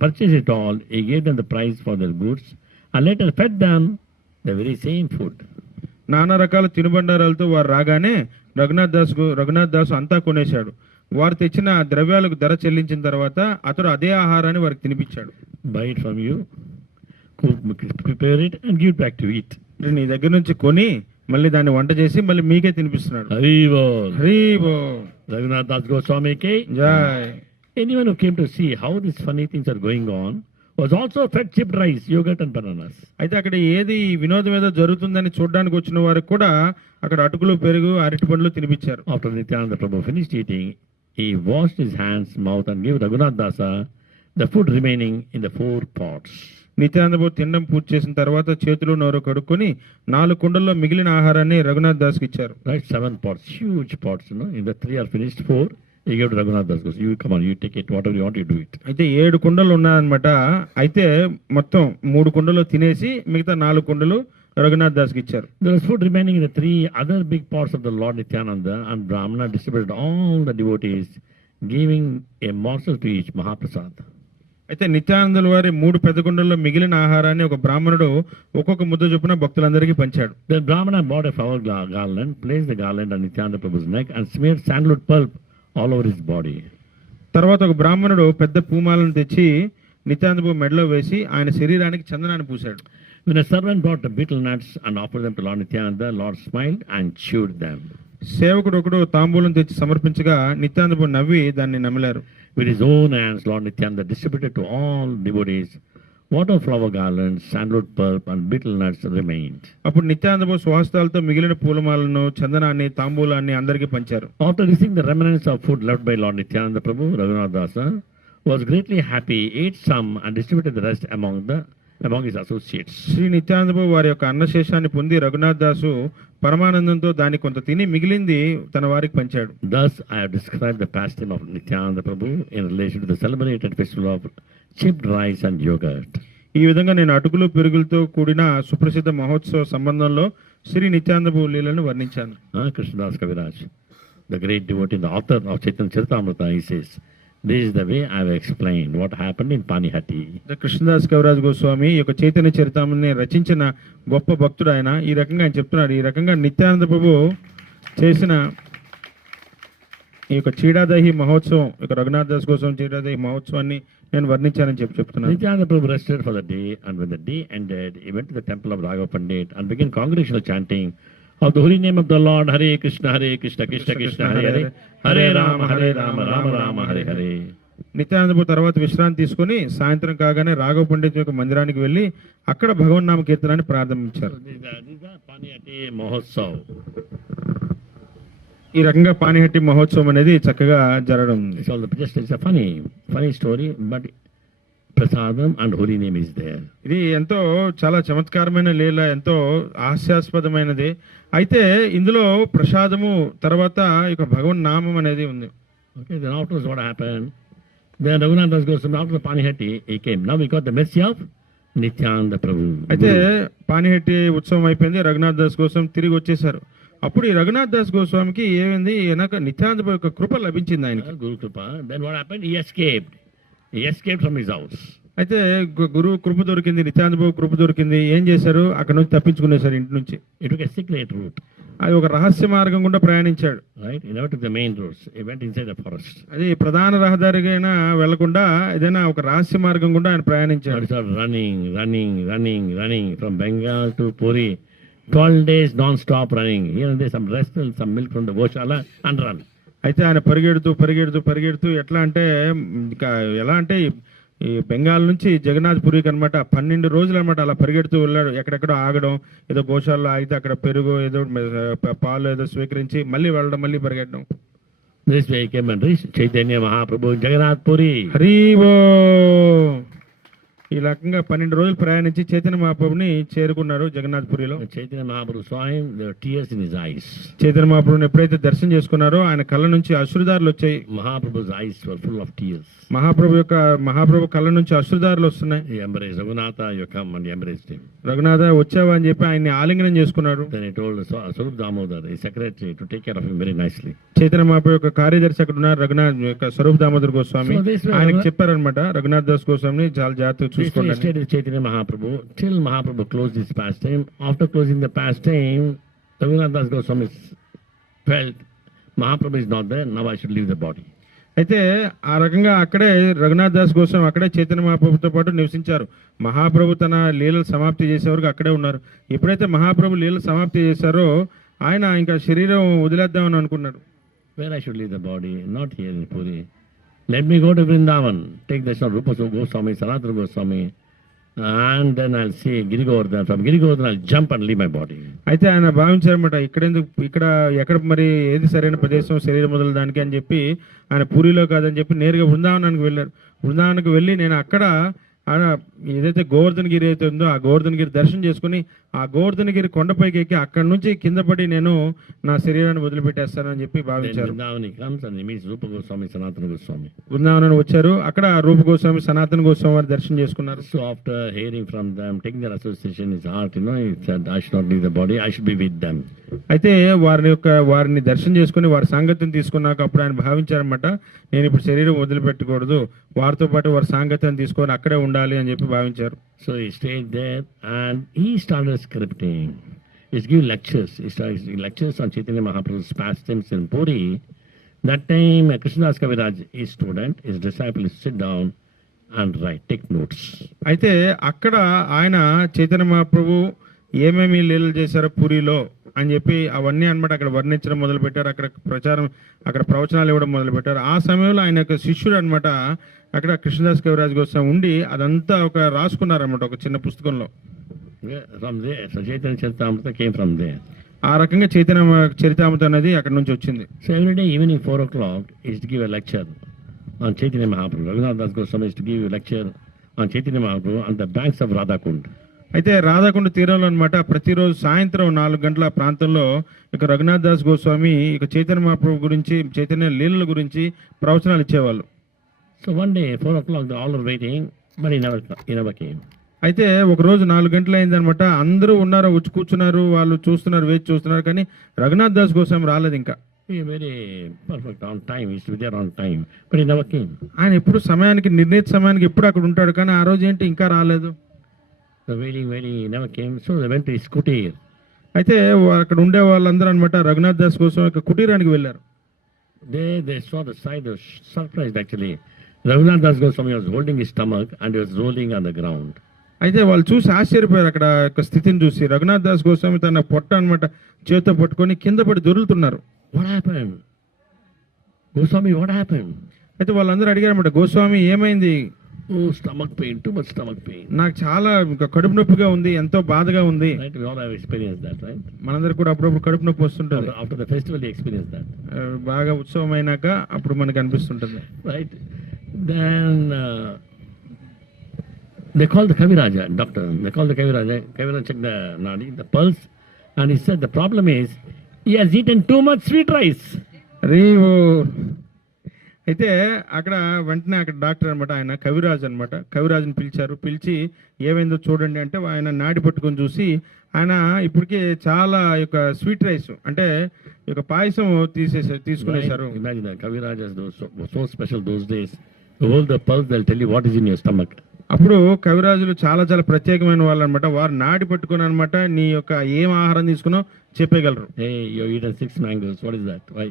purchased it all. He gave them the price for their goods and later fed them the very same food. నానా రకాల తినుబండారాలతో వారు రాగానే రఘునాథ్ దాస్ అంతా కొనేశాడు. వారు తెచ్చిన ద్రవ్యాలకు ధర చెల్లించిన తర్వాత అతడు అదే ఆహారాన్ని వారికి తినిపించాడు. Buy it from you, prepare it and give it back to eat. నీ దగ్గర నుంచి కొని మళ్ళీ దాన్ని వంట చేసి మళ్ళీ మీకే తినిపిస్తున్నాడు. హరి బోల్, హరి బోల్. Raghunath Das Goswami ki జై. Anyone who came to see how these funny things are going on was also fed chipped rice, yogurt and bananas. అయితే అక్కడ ఏది వినోదం ఏదో జరుగుతుందని చూడడానికి వచ్చిన వారికి కూడా అక్కడ అటుకులు, పెరుగు, అరటిపండ్లు తినిపించారు. After Nityananda Prabhu finished eating, he washed his hands, mouth and gave Raghunath Dasa the food remaining in the 4 pots. నిత్యానందబాబు తినడం పూర్తి చేసిన తర్వాత చేతులు నోరు కడుక్కొని 4 కుండల్లో మిగిలిన ఆహారాన్ని రఘునాథ్ దాస్కి ఇచ్చారు. Right, 7 pots, huge pots, In the 3 are finished, 4 he gave to Raghunath Das. You come on, you take it, whatever you want, you do it. అయితే 7 కుండలు ఉన్నాయన్నమాట. అయితే మొత్తం 3 కుండలు తినేసి మిగతా 4 కుండలు రఘునాథ్ దాస్కి ఇచ్చారు. There was food remaining in the 3 other big pots of the Lord Nityananda, and Brahmana distributed all the devotees, giving a morsel to each, Mahaprasad. అయితే నిత్యానందుల వారి 3 పెద్ద కుండల్లో మిగిలిన ఆహారాన్ని ఒక బ్రాహ్మణుడు ఒక్కొక్క ముద్ద చొప్పున భక్తులందరికీ పంచాడు. The Brahmana bought a flower garland, placed the garland on Nityananda Prabhu's neck and smeared sandalwood pulp all over his body. తర్వాత ఒక బ్రాహ్మణుడు పెద్ద పూమాలను తెచ్చి నిత్యానంద ప్రభు మెడలో వేసి ఆయన శరీరానికి చందనాన్ని పూశాడు. When a servant brought the betel nuts and offered them to Lord Nityananda, Lord smiled and chewed them. సేవకుడు ఒకడు తాంబూలం తెచ్చి సమర్పించగా నిత్యానంద ప్రభు నవ్వి దాన్ని నమిలారు. With his own hands, Lord Nityananda distributed to all devotees water flower garlands, sandalwood pulp and betel nuts remained. అప్పుడు నిత్యానంద ప్రభు స్వహస్తాలతో మిగిలిన పూలమాలను, చందనాన్ని, తాంబూలాన్ని అందరికీ పంచారు. After receiving the remnants of food left by Lord Nityananda Prabhu, Raghunath Dasa was greatly happy, ate some and distributed the rest among his associates. Shri Nityananda ప్రభు వారి యొక్క అన్నశేషాన్ని పొంది రఘునాథ్ దాసు పరమానందంతో దాన్ని కొంత తిని మిగిలింది తన వారికి పంచాడు. Thus I have described the pastime of Nityananda Prabhu in relation to the celebrated festival of chipped rice and yogurt. ఈ విధంగా నేను అటుకులు, పెరుగులతో కూడిన సుప్రసిద్ధ మహోత్సవ సంబంధంలో శ్రీ నిత్యానంద ప్రభు లీలను వర్ణించాను. Krishnadas Kaviraj, the great devotee, the author of Chaitanya Charitamrita, he says, this is the way I have explained what happened in Panihatti. Krishnadas Kaviraj Goswami ఈ యొక్క చైతన్య చరితామణిని రచించిన గొప్ప భక్తుడు ఆయన. ఈ రకంగా ఆయన చెప్తున్నాడు, ఈ రకంగా నిత్యానంద ప్రభు చేసిన ఈ యొక్క చీడాదహి మహోత్సవం, ఈ యొక్క రఘునాథ్ దాస్ గోస్వామి చీడాదహి మహోత్సవాన్ని నేను వర్ణించానని చెప్తున్నాను. Nityananda Prabhu rested for the day, and when the day ended, he went to the temple of Raghav Pandit and began congregational chanting of the holy name of the Lord, Hare Krishna, Krishna Krishna, Hare Hare, Hare Rama, Rama Rama, Hare Hare. Nityananda ప్రభు తర్వాత విశ్రాంతి తీసుకుని సాయంత్రం కాగానే రాఘవ పండిత్ యొక్క మందిరానికి వెళ్ళి అక్కడ భగవన్ నామ కీర్తనాన్ని ప్రారంభించారు. ఈ రకంగా పానిహట్టి మహోత్సవం అనేది చక్కగా జరగడం. funny story, but prasadam and holy name is there. ఇది ఎంతో చాలా చమత్కారమైన లీల, ఎంతో హాస్యాస్పదమైనది. అయితే ఇందులో ప్రసాదము తర్వాత ఇక భగవన్ నామం అనేది ఉంది. Okay, then afterwards what happened? Then Raghunath Das Goswami, after the Panihatti, he came. Now we got the mercy of Nityananda Prabhu. అయితే పానిహట్టి ఉత్సవం అయిపోయింది, రఘునాథ్ దాస్ గోస్వామి తిరిగి వచ్చేసారు. అప్పుడు ఈ రఘునాథ్ దాస్ గోస్వామికి ఏమైంది, వెనక నిత్యానంద యొక్క కృప లభించింది ఆయనకి. Guru Kripa. Then what happened? He escaped from his house. అయితే గురువు కృప దొరికింది, నిత్యానంద బాబు కృప దొరికింది. ఏం చేశారు? అక్కడ నుంచి తప్పించుకునేశారు ఇంటి నుంచి. He took a secret route, అది ఒక రహస్య మార్గం గుండా ప్రయాణించాడు. right? He never took the main roads. He went inside the forest. అది ప్రధాన రహదారిగా వెళ్లకుండా ఏదైనా ఒక రహస్య మార్గం గుండా ఆయన ప్రయాణించాడు. And started running from Bengal to Puri. 12 days non-stop running. Here and there some rest and some milk from the Goshala and run. అయితే ఆయన పరిగెడుతూ ఎట్లా అంటే ఇంకా ఎలా అంటే ఈ బెంగాల్ నుంచి జగన్నాథ్పురికి అనమాట 12 రోజులు అనమాట అలా పరిగెడుతూ వెళ్ళాడు. ఎక్కడెక్కడో ఆగడం, ఏదో గోశాలలో ఆగితే అక్కడ పెరుగు ఏదో పాలు ఏదో స్వీకరించి మళ్ళీ వెళ్ళడం, మళ్ళీ పరిగెట్టడం. This way he came and reached Chaitanya Mahaprabhu in Jagannath Puri. హరివో ఈ రకంగా 12 రోజులు ప్రయాణించి చైతన్య మహాప్రభుని చేరుకున్నారు జగన్నాథ్పురిలో. When Chaitanya Mahaprabhu saw him, there were tears in his eyes. Chaitanya మహాప్రభుని ఎప్పుడైతే దర్శనం చేసుకున్నారో ఆయన కళ్ళ నుంచి అశ్రుధారులు వచ్చాయి. Mahaprabhu's eyes were full of tears. మహాప్రభు కళ్ళ నుంచి అశ్రుధారులు వస్తున్నాయి. He embraced Raghunatha, you come, and he embraced him. Raghunatha వచ్చావా అని చెప్పి ఆయన్ని ఆలింగనం చేసుకున్నాడు. Then he told Swarup Damodar, his secretary, to take care of him very nicely. Chaitanya Mahaprabhu యొక్క కార్యదర్శి అక్కడ ఉన్నారు, రఘునాథ్ యొక్క స్వరూప్ దామోదర్ గోస్వామి. ఆయనకి చెప్పారనమాట రఘునాథ్ దాస్ గోస్వామిని చాలా జాగ్రత్తగా He చూసుకోండి. stayed with Chaitanya Mahaprabhu till Mahaprabhu closed his pastime. After closing the pastime, Raghunath Das Goswami felt Mahaprabhu is not there, now I should leave the body. అయితే ఆ రకంగా అక్కడే రఘునాథ్ దాస్ గోస్వామి అక్కడే చైతన్య మహాప్రభుతో పాటు నివసించారు. మహాప్రభు తన లీలలు సమాప్తి చేసే వరకు అక్కడే ఉన్నారు. ఎప్పుడైతే మహాప్రభు లీలలు సమాప్తి చేశారో ఆయన ఇంకా శరీరం వదిలేద్దామని అనుకున్నాడు. Where I should leave the body? Not here in Puri. Let me go to Vrindavan, take the Rupa Goswami, Sanatana Goswami, and then I'll see Giri Govardhan. From Giri Govardhan I'll jump and leave my body. అయితే ఆయన భావించారన్నమాట ఎక్కడ మరి ఏది సరైన ప్రదేశం శరీరం వదలడానికి అని చెప్పి ఆయన పూరిలో కాదని చెప్పి నేరుగా బృందావనానికి వెళ్ళారు. బృందావనానికి వెళ్ళి నేను అక్కడ ఏదైతే గోవర్ధనగిరి అయితే ఉందో ఆ గోవర్ధనగిరి దర్శనం చేసుకుని ఆ గోవర్ధనగిరి కొండపైకి ఎక్కి అక్కడ నుంచి కింద పడి నేను నా శరీరాన్ని వదిలిపెట్టేస్తానని చెప్పి భావించారు. బృందావనం వచ్చారు, అక్కడ రూప గోస్వామి సనాతన గోస్వామి వారి దర్శనం చేసుకున్నారు. So after hearing from them, taking their association in his heart, he said, I should not leave the body, I should be with them. అయితే వారిని దర్శనం చేసుకుని వారి సాంగత్యం తీసుకున్నాక అప్పుడు ఆయన భావించారన్నమాట, నేను ఇప్పుడు శరీరం వదిలిపెట్టకూడదు, వారితో పాటు వారి సాంగత్యం తీసుకొని అక్కడే ఉండాలి అని చెప్పి భావించారు. So he stayed there and he started scripting. He's giving lectures. He started lectures on Chaitanya Mahaprabhu's pastimes in Puri. That time Krishnadas Kaviraj, his student, his disciple, is sit down and write, take notes. అయితే అక్కడ ఆయన చైతన్య మహాప్రభు ఏమేమి లీలలు చేశారో పూరిలో అని చెప్పి అవన్నీ అనమాట అక్కడ వర్ణించడం మొదలు పెట్టారు. అక్కడ ప్రవచనాలు ఇవ్వడం మొదలు పెట్టారు. ఆ సమయంలో ఆయన యొక్క శిష్యుడు అనమాట అక్కడ కృష్ణదాస్ కవిరాజ్ గోస్వామి ఉండి అదంతా ఒక రాసుకున్నారనమాట ఒక చిన్న పుస్తకంలో. From there, so Chaitanya Charitamrita came from there. ఆ రకంగా చైతన్య చరితామృత అనేది అక్కడ నుంచి వచ్చింది. So every day evening 4 o'clock he used to give a lecture on Chaitanya Mahaprabhu. Raghunath Das Goswami used to give a lecture on Chaitanya Mahaprabhu on the banks of Radhakund. అయితే రాధాకుండ తీరంలో అనమాట ప్రతిరోజు సాయంత్రం 4 గంటల ప్రాంతంలో ఇక రఘునాథ్ దాస్ గోస్వామి ఇక చైతన్య మహాప్రభు గురించి చైతన్య లీలల గురించి ప్రవచనాలు ఇచ్చేవాళ్ళు. So one day 4 o'clock they all were waiting, but he never came. అయితే ఒక రోజు 4 గంటలు అయిందనమాట, అందరూ ఉన్నారు, వచ్చి కూర్చున్నారు, వాళ్ళు చూస్తున్నారు, వేచి చూస్తున్నారు, కానీ రఘునాథ్ దాస్ గోస్వామి రాలేదు. ఇంకా very perfect on time, he used to be there on time, but he never came. ఆయన ఎప్పుడు సమయానికి నిర్ణీత సమయానికి ఎప్పుడు అక్కడ ఉంటాడు, కానీ ఆ రోజు ఏంటి ఇంకా రాలేదు. So waiting, he never came. So they went to his kutir. అయితే అక్కడ ఉండే వాళ్ళందరూ అనమాట రఘునాథ్ దాస్ గోస్వామి యొక్క కుటీరానికి వెళ్ళారు. They saw the sight, they were surprised actually. Raghunath Das Goswami was holding his stomach and he was rolling on the ground. అయితే వాళ్ళు చూసి ఆశ్చర్యపోయారు అక్కడ యొక్క స్థితిని చూసి. రఘునాథ్ దాస్ గోస్వామి తన పొట్ట అనమాట చేతితో పట్టుకొని కింద పడి దొరులుతున్నారు. What happened? Goswami, what happened? అయితే వాళ్ళందరూ అడిగారన్నమాట, గోస్వామి ఏమైంది? Oh, stomach pain, too much stomach pain. నాకు చాలా కడుపు నొప్పిగా ఉంది, ఎంతో బాధగా ఉంది. Right, we all have experienced that, right? మనందరూ కూడా అప్పుడప్పుడు కడుపు నొప్పి వస్తుంటుంది. After the festival, you experience that. బాగా ఉత్సవం అయినాక అప్పుడు మనకు అనిపిస్తుంటుంది. Right? Then they called the Kaviraja, doctor. They called the Kaviraja. Kaviraja checked the nadi, the pulse, and he said the problem is he has eaten too much sweet rice. రీవో అయితే అక్కడ వెంటనే అక్కడ డాక్టర్ అనమాట, ఆయన కవిరాజ్ అనమాట, కవిరాజుని పిలిచి ఏమైందో చూడండి అంటే ఆయన నాడి పట్టుకొని చూసి ఆయన ఇప్పటికే చాలా యొక్క స్వీట్ రైస్ అంటే ఈ యొక్క పాయసం తీసుకునేశారు. Imagine the Kavirajas, those so special those days. To hold the pulse, they'll tell you what is in your stomach. అప్పుడు కవిరాజులు చాలా చాలా ప్రత్యేకమైన వాళ్ళు అనమాట. వారు నాటి పట్టుకుని అనమాట నీ యొక్క ఏం ఆహారం తీసుకున్నావు చెప్పగలరు. Hey, you eaten 6 mangoes. What is that? Why?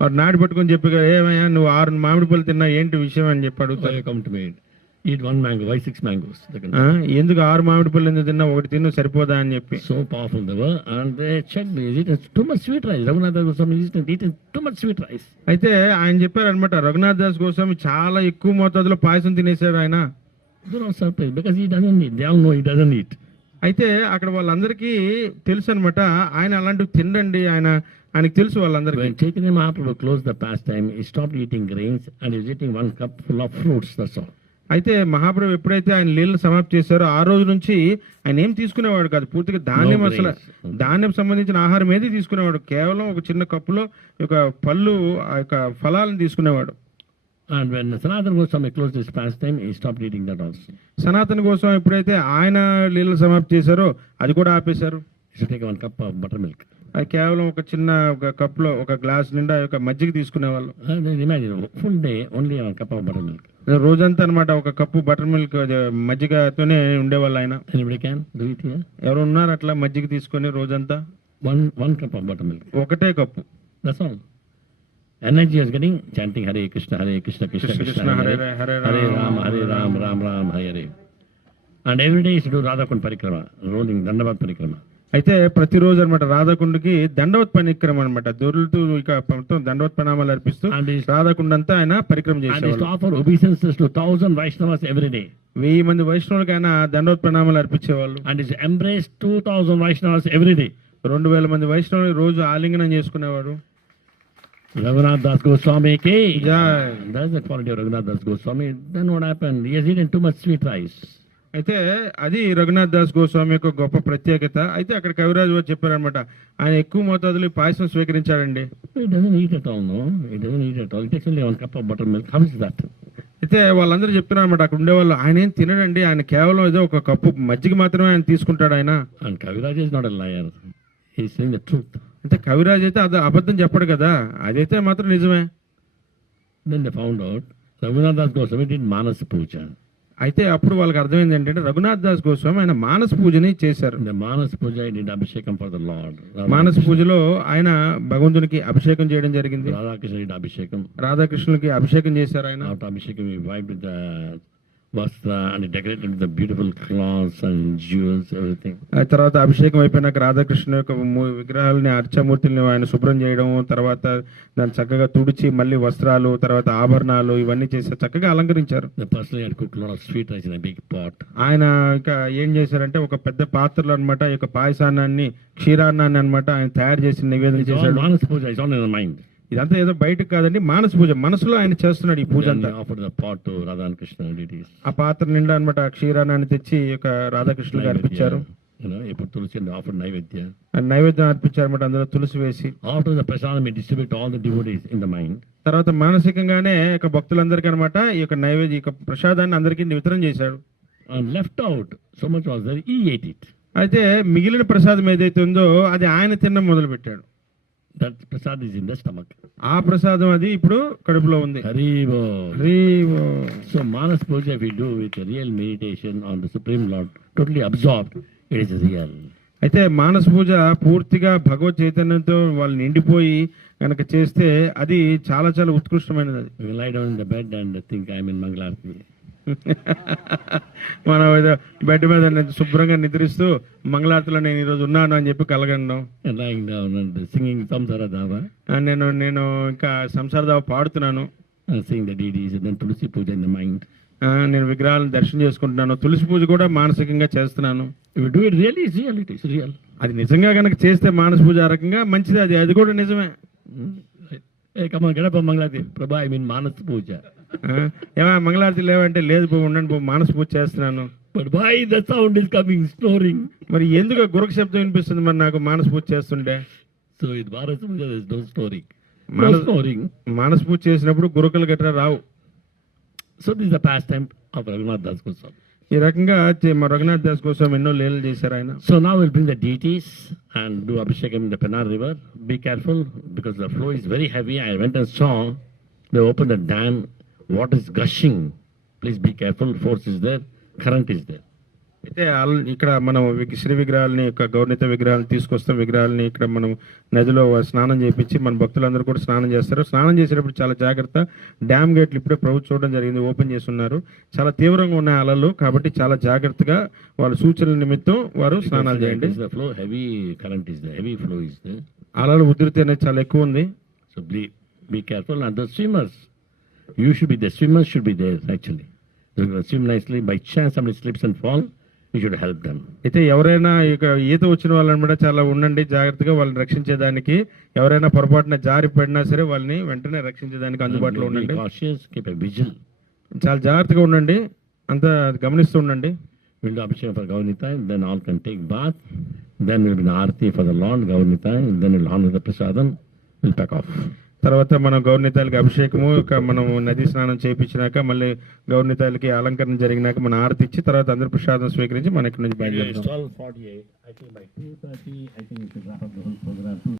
వారు నాటి పట్టుకొని చెప్పగలరు. ఏమయ్యా నువ్వు 6 మామిడి పళ్ళు తిన్నా ఏంటి విషయం అని చెప్పి Why అడుగుతారు. you come to me? Eat 1 mango. Why 6 mangoes? They can- ఎందుకు 6 మామిడి పళ్ళు ఎందుకు తిన్నా, ఒకటి తిన్ను సరిపోదా అని చెప్పి. So powerful they were, and they checked. He's eaten too much sweet rice. Raghunath Goswami is eaten too much sweet rice. అయితే ఆయన చెప్పారు అనమాట, రఘునాథ్ దాస్ గోస్వామి చాలా ఎక్కువ మోతాదులో పాయసం తినేశాడు ఆయన. They're not surprised because he doesn't eat. They all know he doesn't eat. అయితే అక్కడ వాళ్ళందరికీ తెలుసు అనమాట, ఆయన అలాంటివి తినండి, ఆయనకు తెలుసు వాళ్ళందరికీ. When Chaitanya Mahaprabhu closed the pastime, he stopped eating grains and he was eating 1 cup full of fruits. That's all. అయితే మహాప్రభు ఎప్పుడైతే ఆయన లీలలు సమాప్తి చేశారో ఆ రోజు నుంచి ఆయన ఏం తీసుకునేవాడు కాదు, పూర్తిగా ధాన్యం, No అసలు grains. ధాన్యం సంబంధించిన ఆహారం ఏది తీసుకునేవాడు, కేవలం ఒక చిన్న కప్పులో ఒక పళ్ళు ఆ యొక్క ఫలాలను తీసుకునేవాడు. And when Sanatana Goswami closed his pastime, he stopped eating that also. సనాతన కోసం ఎప్పుడైతే ఆయన లీలలు సమాప్తి చేశారో అది కూడా ఆపేశారు. He should take 1 cup of buttermilk. అది కేవలం ఒక చిన్న ఒక కప్లో ఒక గ్లాస్ నిండా ఒక మజ్జిగ తీసుకునేవాళ్ళు. Then imagine, full day, only 1 cup of buttermilk. రోజంతా అనమాట ఒక కప్పు బటర్ మిల్క్ మజ్జిగతోనే ఉండేవాళ్ళు ఆయన. Anybody can do it here? ఎవరు ఉన్నారు అట్లా మజ్జిగ తీసుకొని రోజంతా? 1 cup of buttermilk. ఒకటే cup. That's all. Energy was getting chanting Hare Krishna, Krishna Krishna, Krishna, Hare Hare Ram, Ram, Ram Ram, Hare Hare. And every day he used to do Radhakund Parikrama, rolling Dandavat Parikrama. అయితే ప్రతిరోజు అనమాట రాధాకుండకి దండవత్ పరిక్రమ అనమాట, దొరులుతూ ఇక మొత్తం దండవత్ ప్రణామాలు అర్పిస్తూ And he Radhakunda అంతా ఆయన పరిక్రమ used చేసేవాళ్ళు. to offer obeisances to 1,000 Vaishnavas every day. 1000 మంది వైష్ణవులకి ఆయన దండవత్ ప్రణామాలు అర్పించేవాళ్ళు. And he embraced 2,000 Vaishnavas every day. 2000 మంది వైష్ణవులు రోజు ఆలింగనం చేసుకునేవాడు. Raghunath Das Goswami ki. Jai. That's the quality of Raghunath Das Goswami. Then what happened? He has eaten too much sweet rice. అయితే అది రఘునాథ్ దాస్ గోస్వామి యొక్క గొప్ప ప్రత్యేకత. అయితే అక్కడ కవిరాజు వారు చెప్పారనమాట, ఆయన ఎక్కువ మోతాదులో ఈ పాయసం స్వీకరించాడండి. He doesn't eat at all, no? He doesn't eat at all. He takes only 1 cup of buttermilk. How is that? అయితే వాళ్ళందరూ చెప్తున్నారు అనమాట, అక్కడ ఉండేవాళ్ళు, ఆయన ఏం తినడండి, ఆయన కేవలం ఏదో ఒక కప్పు మజ్జిగ మాత్రమే ఆయన తీసుకుంటాడు ఆయన. And Kaviraj is not a liar. He is saying the truth. అంటే కవిరాజ్ అయితే అది అబద్ధం చెప్పడు కదా, అదైతే మాత్రం నిజమే. Then they found out Raghunath Das Goswami did Manas Puja. అయితే అప్పుడు వాళ్ళకి అర్థమైంది ఏంటంటే రఘునాథ్ దాస్ గోస్వామి ఆయన మానస పూజని చేశారు. In the Manas Puja, he did Abhishekam for the Lord. మానస పూజలో ఆయన భగవంతునికి అభిషేకం చేయడం జరిగింది. Radha Krishna did Abhishekam. రాధాకృష్ణులకి అభిషేకం చేశారు ఆయన. After Abhishekam, he wiped with the vastra and he decorated with the beautiful cloths and jewels, everything. ఆ తర్వాత అభిషేకం అయిపోయినాక రాధాకృష్ణ యొక్క విగ్రహాలని అర్చమూర్తుల్ని ఆయన శుభ్రం చేయడం, తర్వాత దాన్ని చక్కగా తుడిచి మళ్ళీ వస్త్రాలు, తర్వాత ఆభరణాలు ఇవన్నీ చేసి చక్కగా అలంకరించారు. The person had cooked a lot of sweet rice in a big pot. ఆయన ఇంకా ఏం చేశారంటే ఒక పెద్ద పాత్రలో అన్నమాట ఈ యొక్క పాయసాన్నాన్ని, క్షీరాన్నాన్ని అన్నమాట ఆయన తయారు చేసి నివేదన It's all చేశాడు. Manas Puja, it's all in the mind. ఇదంతా ఏదో బయటకు కాదండి, మానస పూజ, మనసులో ఆయన చేస్తున్నాడు ఈ పూజ Then అంతా. he offered the pot to Radha and Krishna deities. ఆ పాత్ర నిండా అన్నమాట క్షీరాన్నాన్ని తెచ్చి ఈ యొక్క రాధాకృష్ణులకు అర్పించారు. You know, he put tulsi and offered Naivedya. ఆయన నైవేద్యం అర్పించారు అన్నమాట, అందులో తులసి వేసి. After the prasadam, he distributed to all the devotees in the mind. తర్వాత మానసికంగానే ఈ యొక్క భక్తులందరికీ అనమాట ఈ యొక్క నైవేద్య ఈ యొక్క ప్రసాదాన్ని అందరికీ వితరణ చేశాడు. And left out, so much was there, he ate it. అయితే మిగిలిన ప్రసాదం ఏదైతే ఉందో అది ఆయన తినడం మొదలు పెట్టాడు. That prasad is in the stomach. ఆ ప్రసాదం అది ఇప్పుడు కడుపులో ఉంది. Haribo. హరిబో. So Manas Puja, if we do with a real meditation on the Supreme Lord, totally absorbed, it is real. అయితే మానస పూజ పూర్తిగా భగవత్ చైతన్యంతో వాళ్ళు నిండిపోయి కనుక చేస్తే అది చాలా చాలా ఉత్కృష్టమైనది. అది We will lie down in the bed and think I am in Mangalarti. మనం ఏదో బెడ్ మీద శుభ్రంగా నిద్రిస్తూ మంగళారతిలో నేను ఈరోజు ఉన్నాను అని చెప్పి కలగండం. And lying down and singing Samsara Dava నేను ఇంకా సంసారదావ పాడుతున్నాను, and seeing the deities and then Tulsi Puja in the mind. నేను విగ్రహాలను దర్శనం చేసుకుంటున్నాను, తులసి పూజ కూడా మానసికంగా చేస్తున్నాను. If you do it really, it's real, it is real. అది నిజంగా కనుక చేస్తే మానస పూజ ఆ రకంగా మంచిది, అది కూడా నిజమే. Hey, come on, get up on Mangalarti. Prabha, I mean Manas Puja. ఏమా మంగళారతి లేవంటే లేదు పో ఉండండి పో మానస పూజ చేస్తున్నాను. But why the sound is coming, snoring? మరి ఎందుకు గురక శబ్దం వినిపిస్తుంది మరి నాకు మానస పూజ చేస్తుంటే? So in Manas Puja, there is no snoring. No Manas- snoring. మానస పూజ చేసినప్పుడు గురకలు గట్రా రావు. So this is the pastime of Raghunath Das Goswami. ఈ రకంగా మా రఘునాథ్ దాస్ కోసం ఎన్నో లీలలు చేశారు ఆయన. So now we'll bring the deities and do Abhishekam in the Pennar River. Be careful because the flow is very heavy. I went and saw they opened the dam. Water is gushing. Please be careful. Force is there. current is there. అయితే ఇక్కడ మనం శ్రీ విగ్రహాలని యొక్క గౌరవనీత విగ్రహాలను తీసుకొస్తాం. విగ్రహాలని ఇక్కడ మనం నదిలో స్నానం చేయించి మన భక్తులందరూ కూడా స్నానం చేస్తారు. స్నానం చేసేటప్పుడు చాలా జాగ్రత్త. డ్యామ్ గేట్లు ఇప్పుడే ప్రభుత్వం చూడడం జరిగింది, ఓపెన్ చేస్తున్నారు. చాలా తీవ్రంగా ఉన్నాయి అలలు, కాబట్టి చాలా జాగ్రత్తగా వాళ్ళ సూచనల నిమిత్తం వారు స్నానాలు చేయండి. The flow, heavy current is there, heavy flow is there. అలలు ఉధృతి అనేది చాలా ఎక్కువ ఉంది. So be careful. And the swimmers, the swimmers should be there actually. They will swim nicely. By chance somebody slips and fall, you should help them. అయితే ఎవరైనా ఇక ఈత వచ్చిన వాళ్ళని కూడా చాలా ఉండండి జాగ్రత్తగా, వాళ్ళని రక్షించేదానికి. ఎవరైనా పొరపాటున జారి పడినా సరే వాళ్ళని వెంటనే రక్షించేదానికి అందుబాటులో ఉండండి. Be cautious, keep a vigil. చాలా జాగ్రత్తగా ఉండండి, అంతా గమనిస్తూ ఉండండి. We'll do abhishekam for Gaurnita, then all can take bath. Then will be an arati for the Lord, Gaurnita, and then we'll honor the prasadam. We'll pack off. తర్వాత మనం గౌరవనీతాలకి అభిషేకము, మనం నది స్నానం చేయించినాక మళ్ళీ గౌరవనీతాలకి అలంకరణ జరిగినాక మన ఆరతి ఇచ్చి తర్వాత అందరూ ప్రసాదం స్వీకరించి మన ఇక్కడ నుంచి బయలుదేరుతాం. It's 12:48. I think by 2:30, I think we should wrap up the whole program.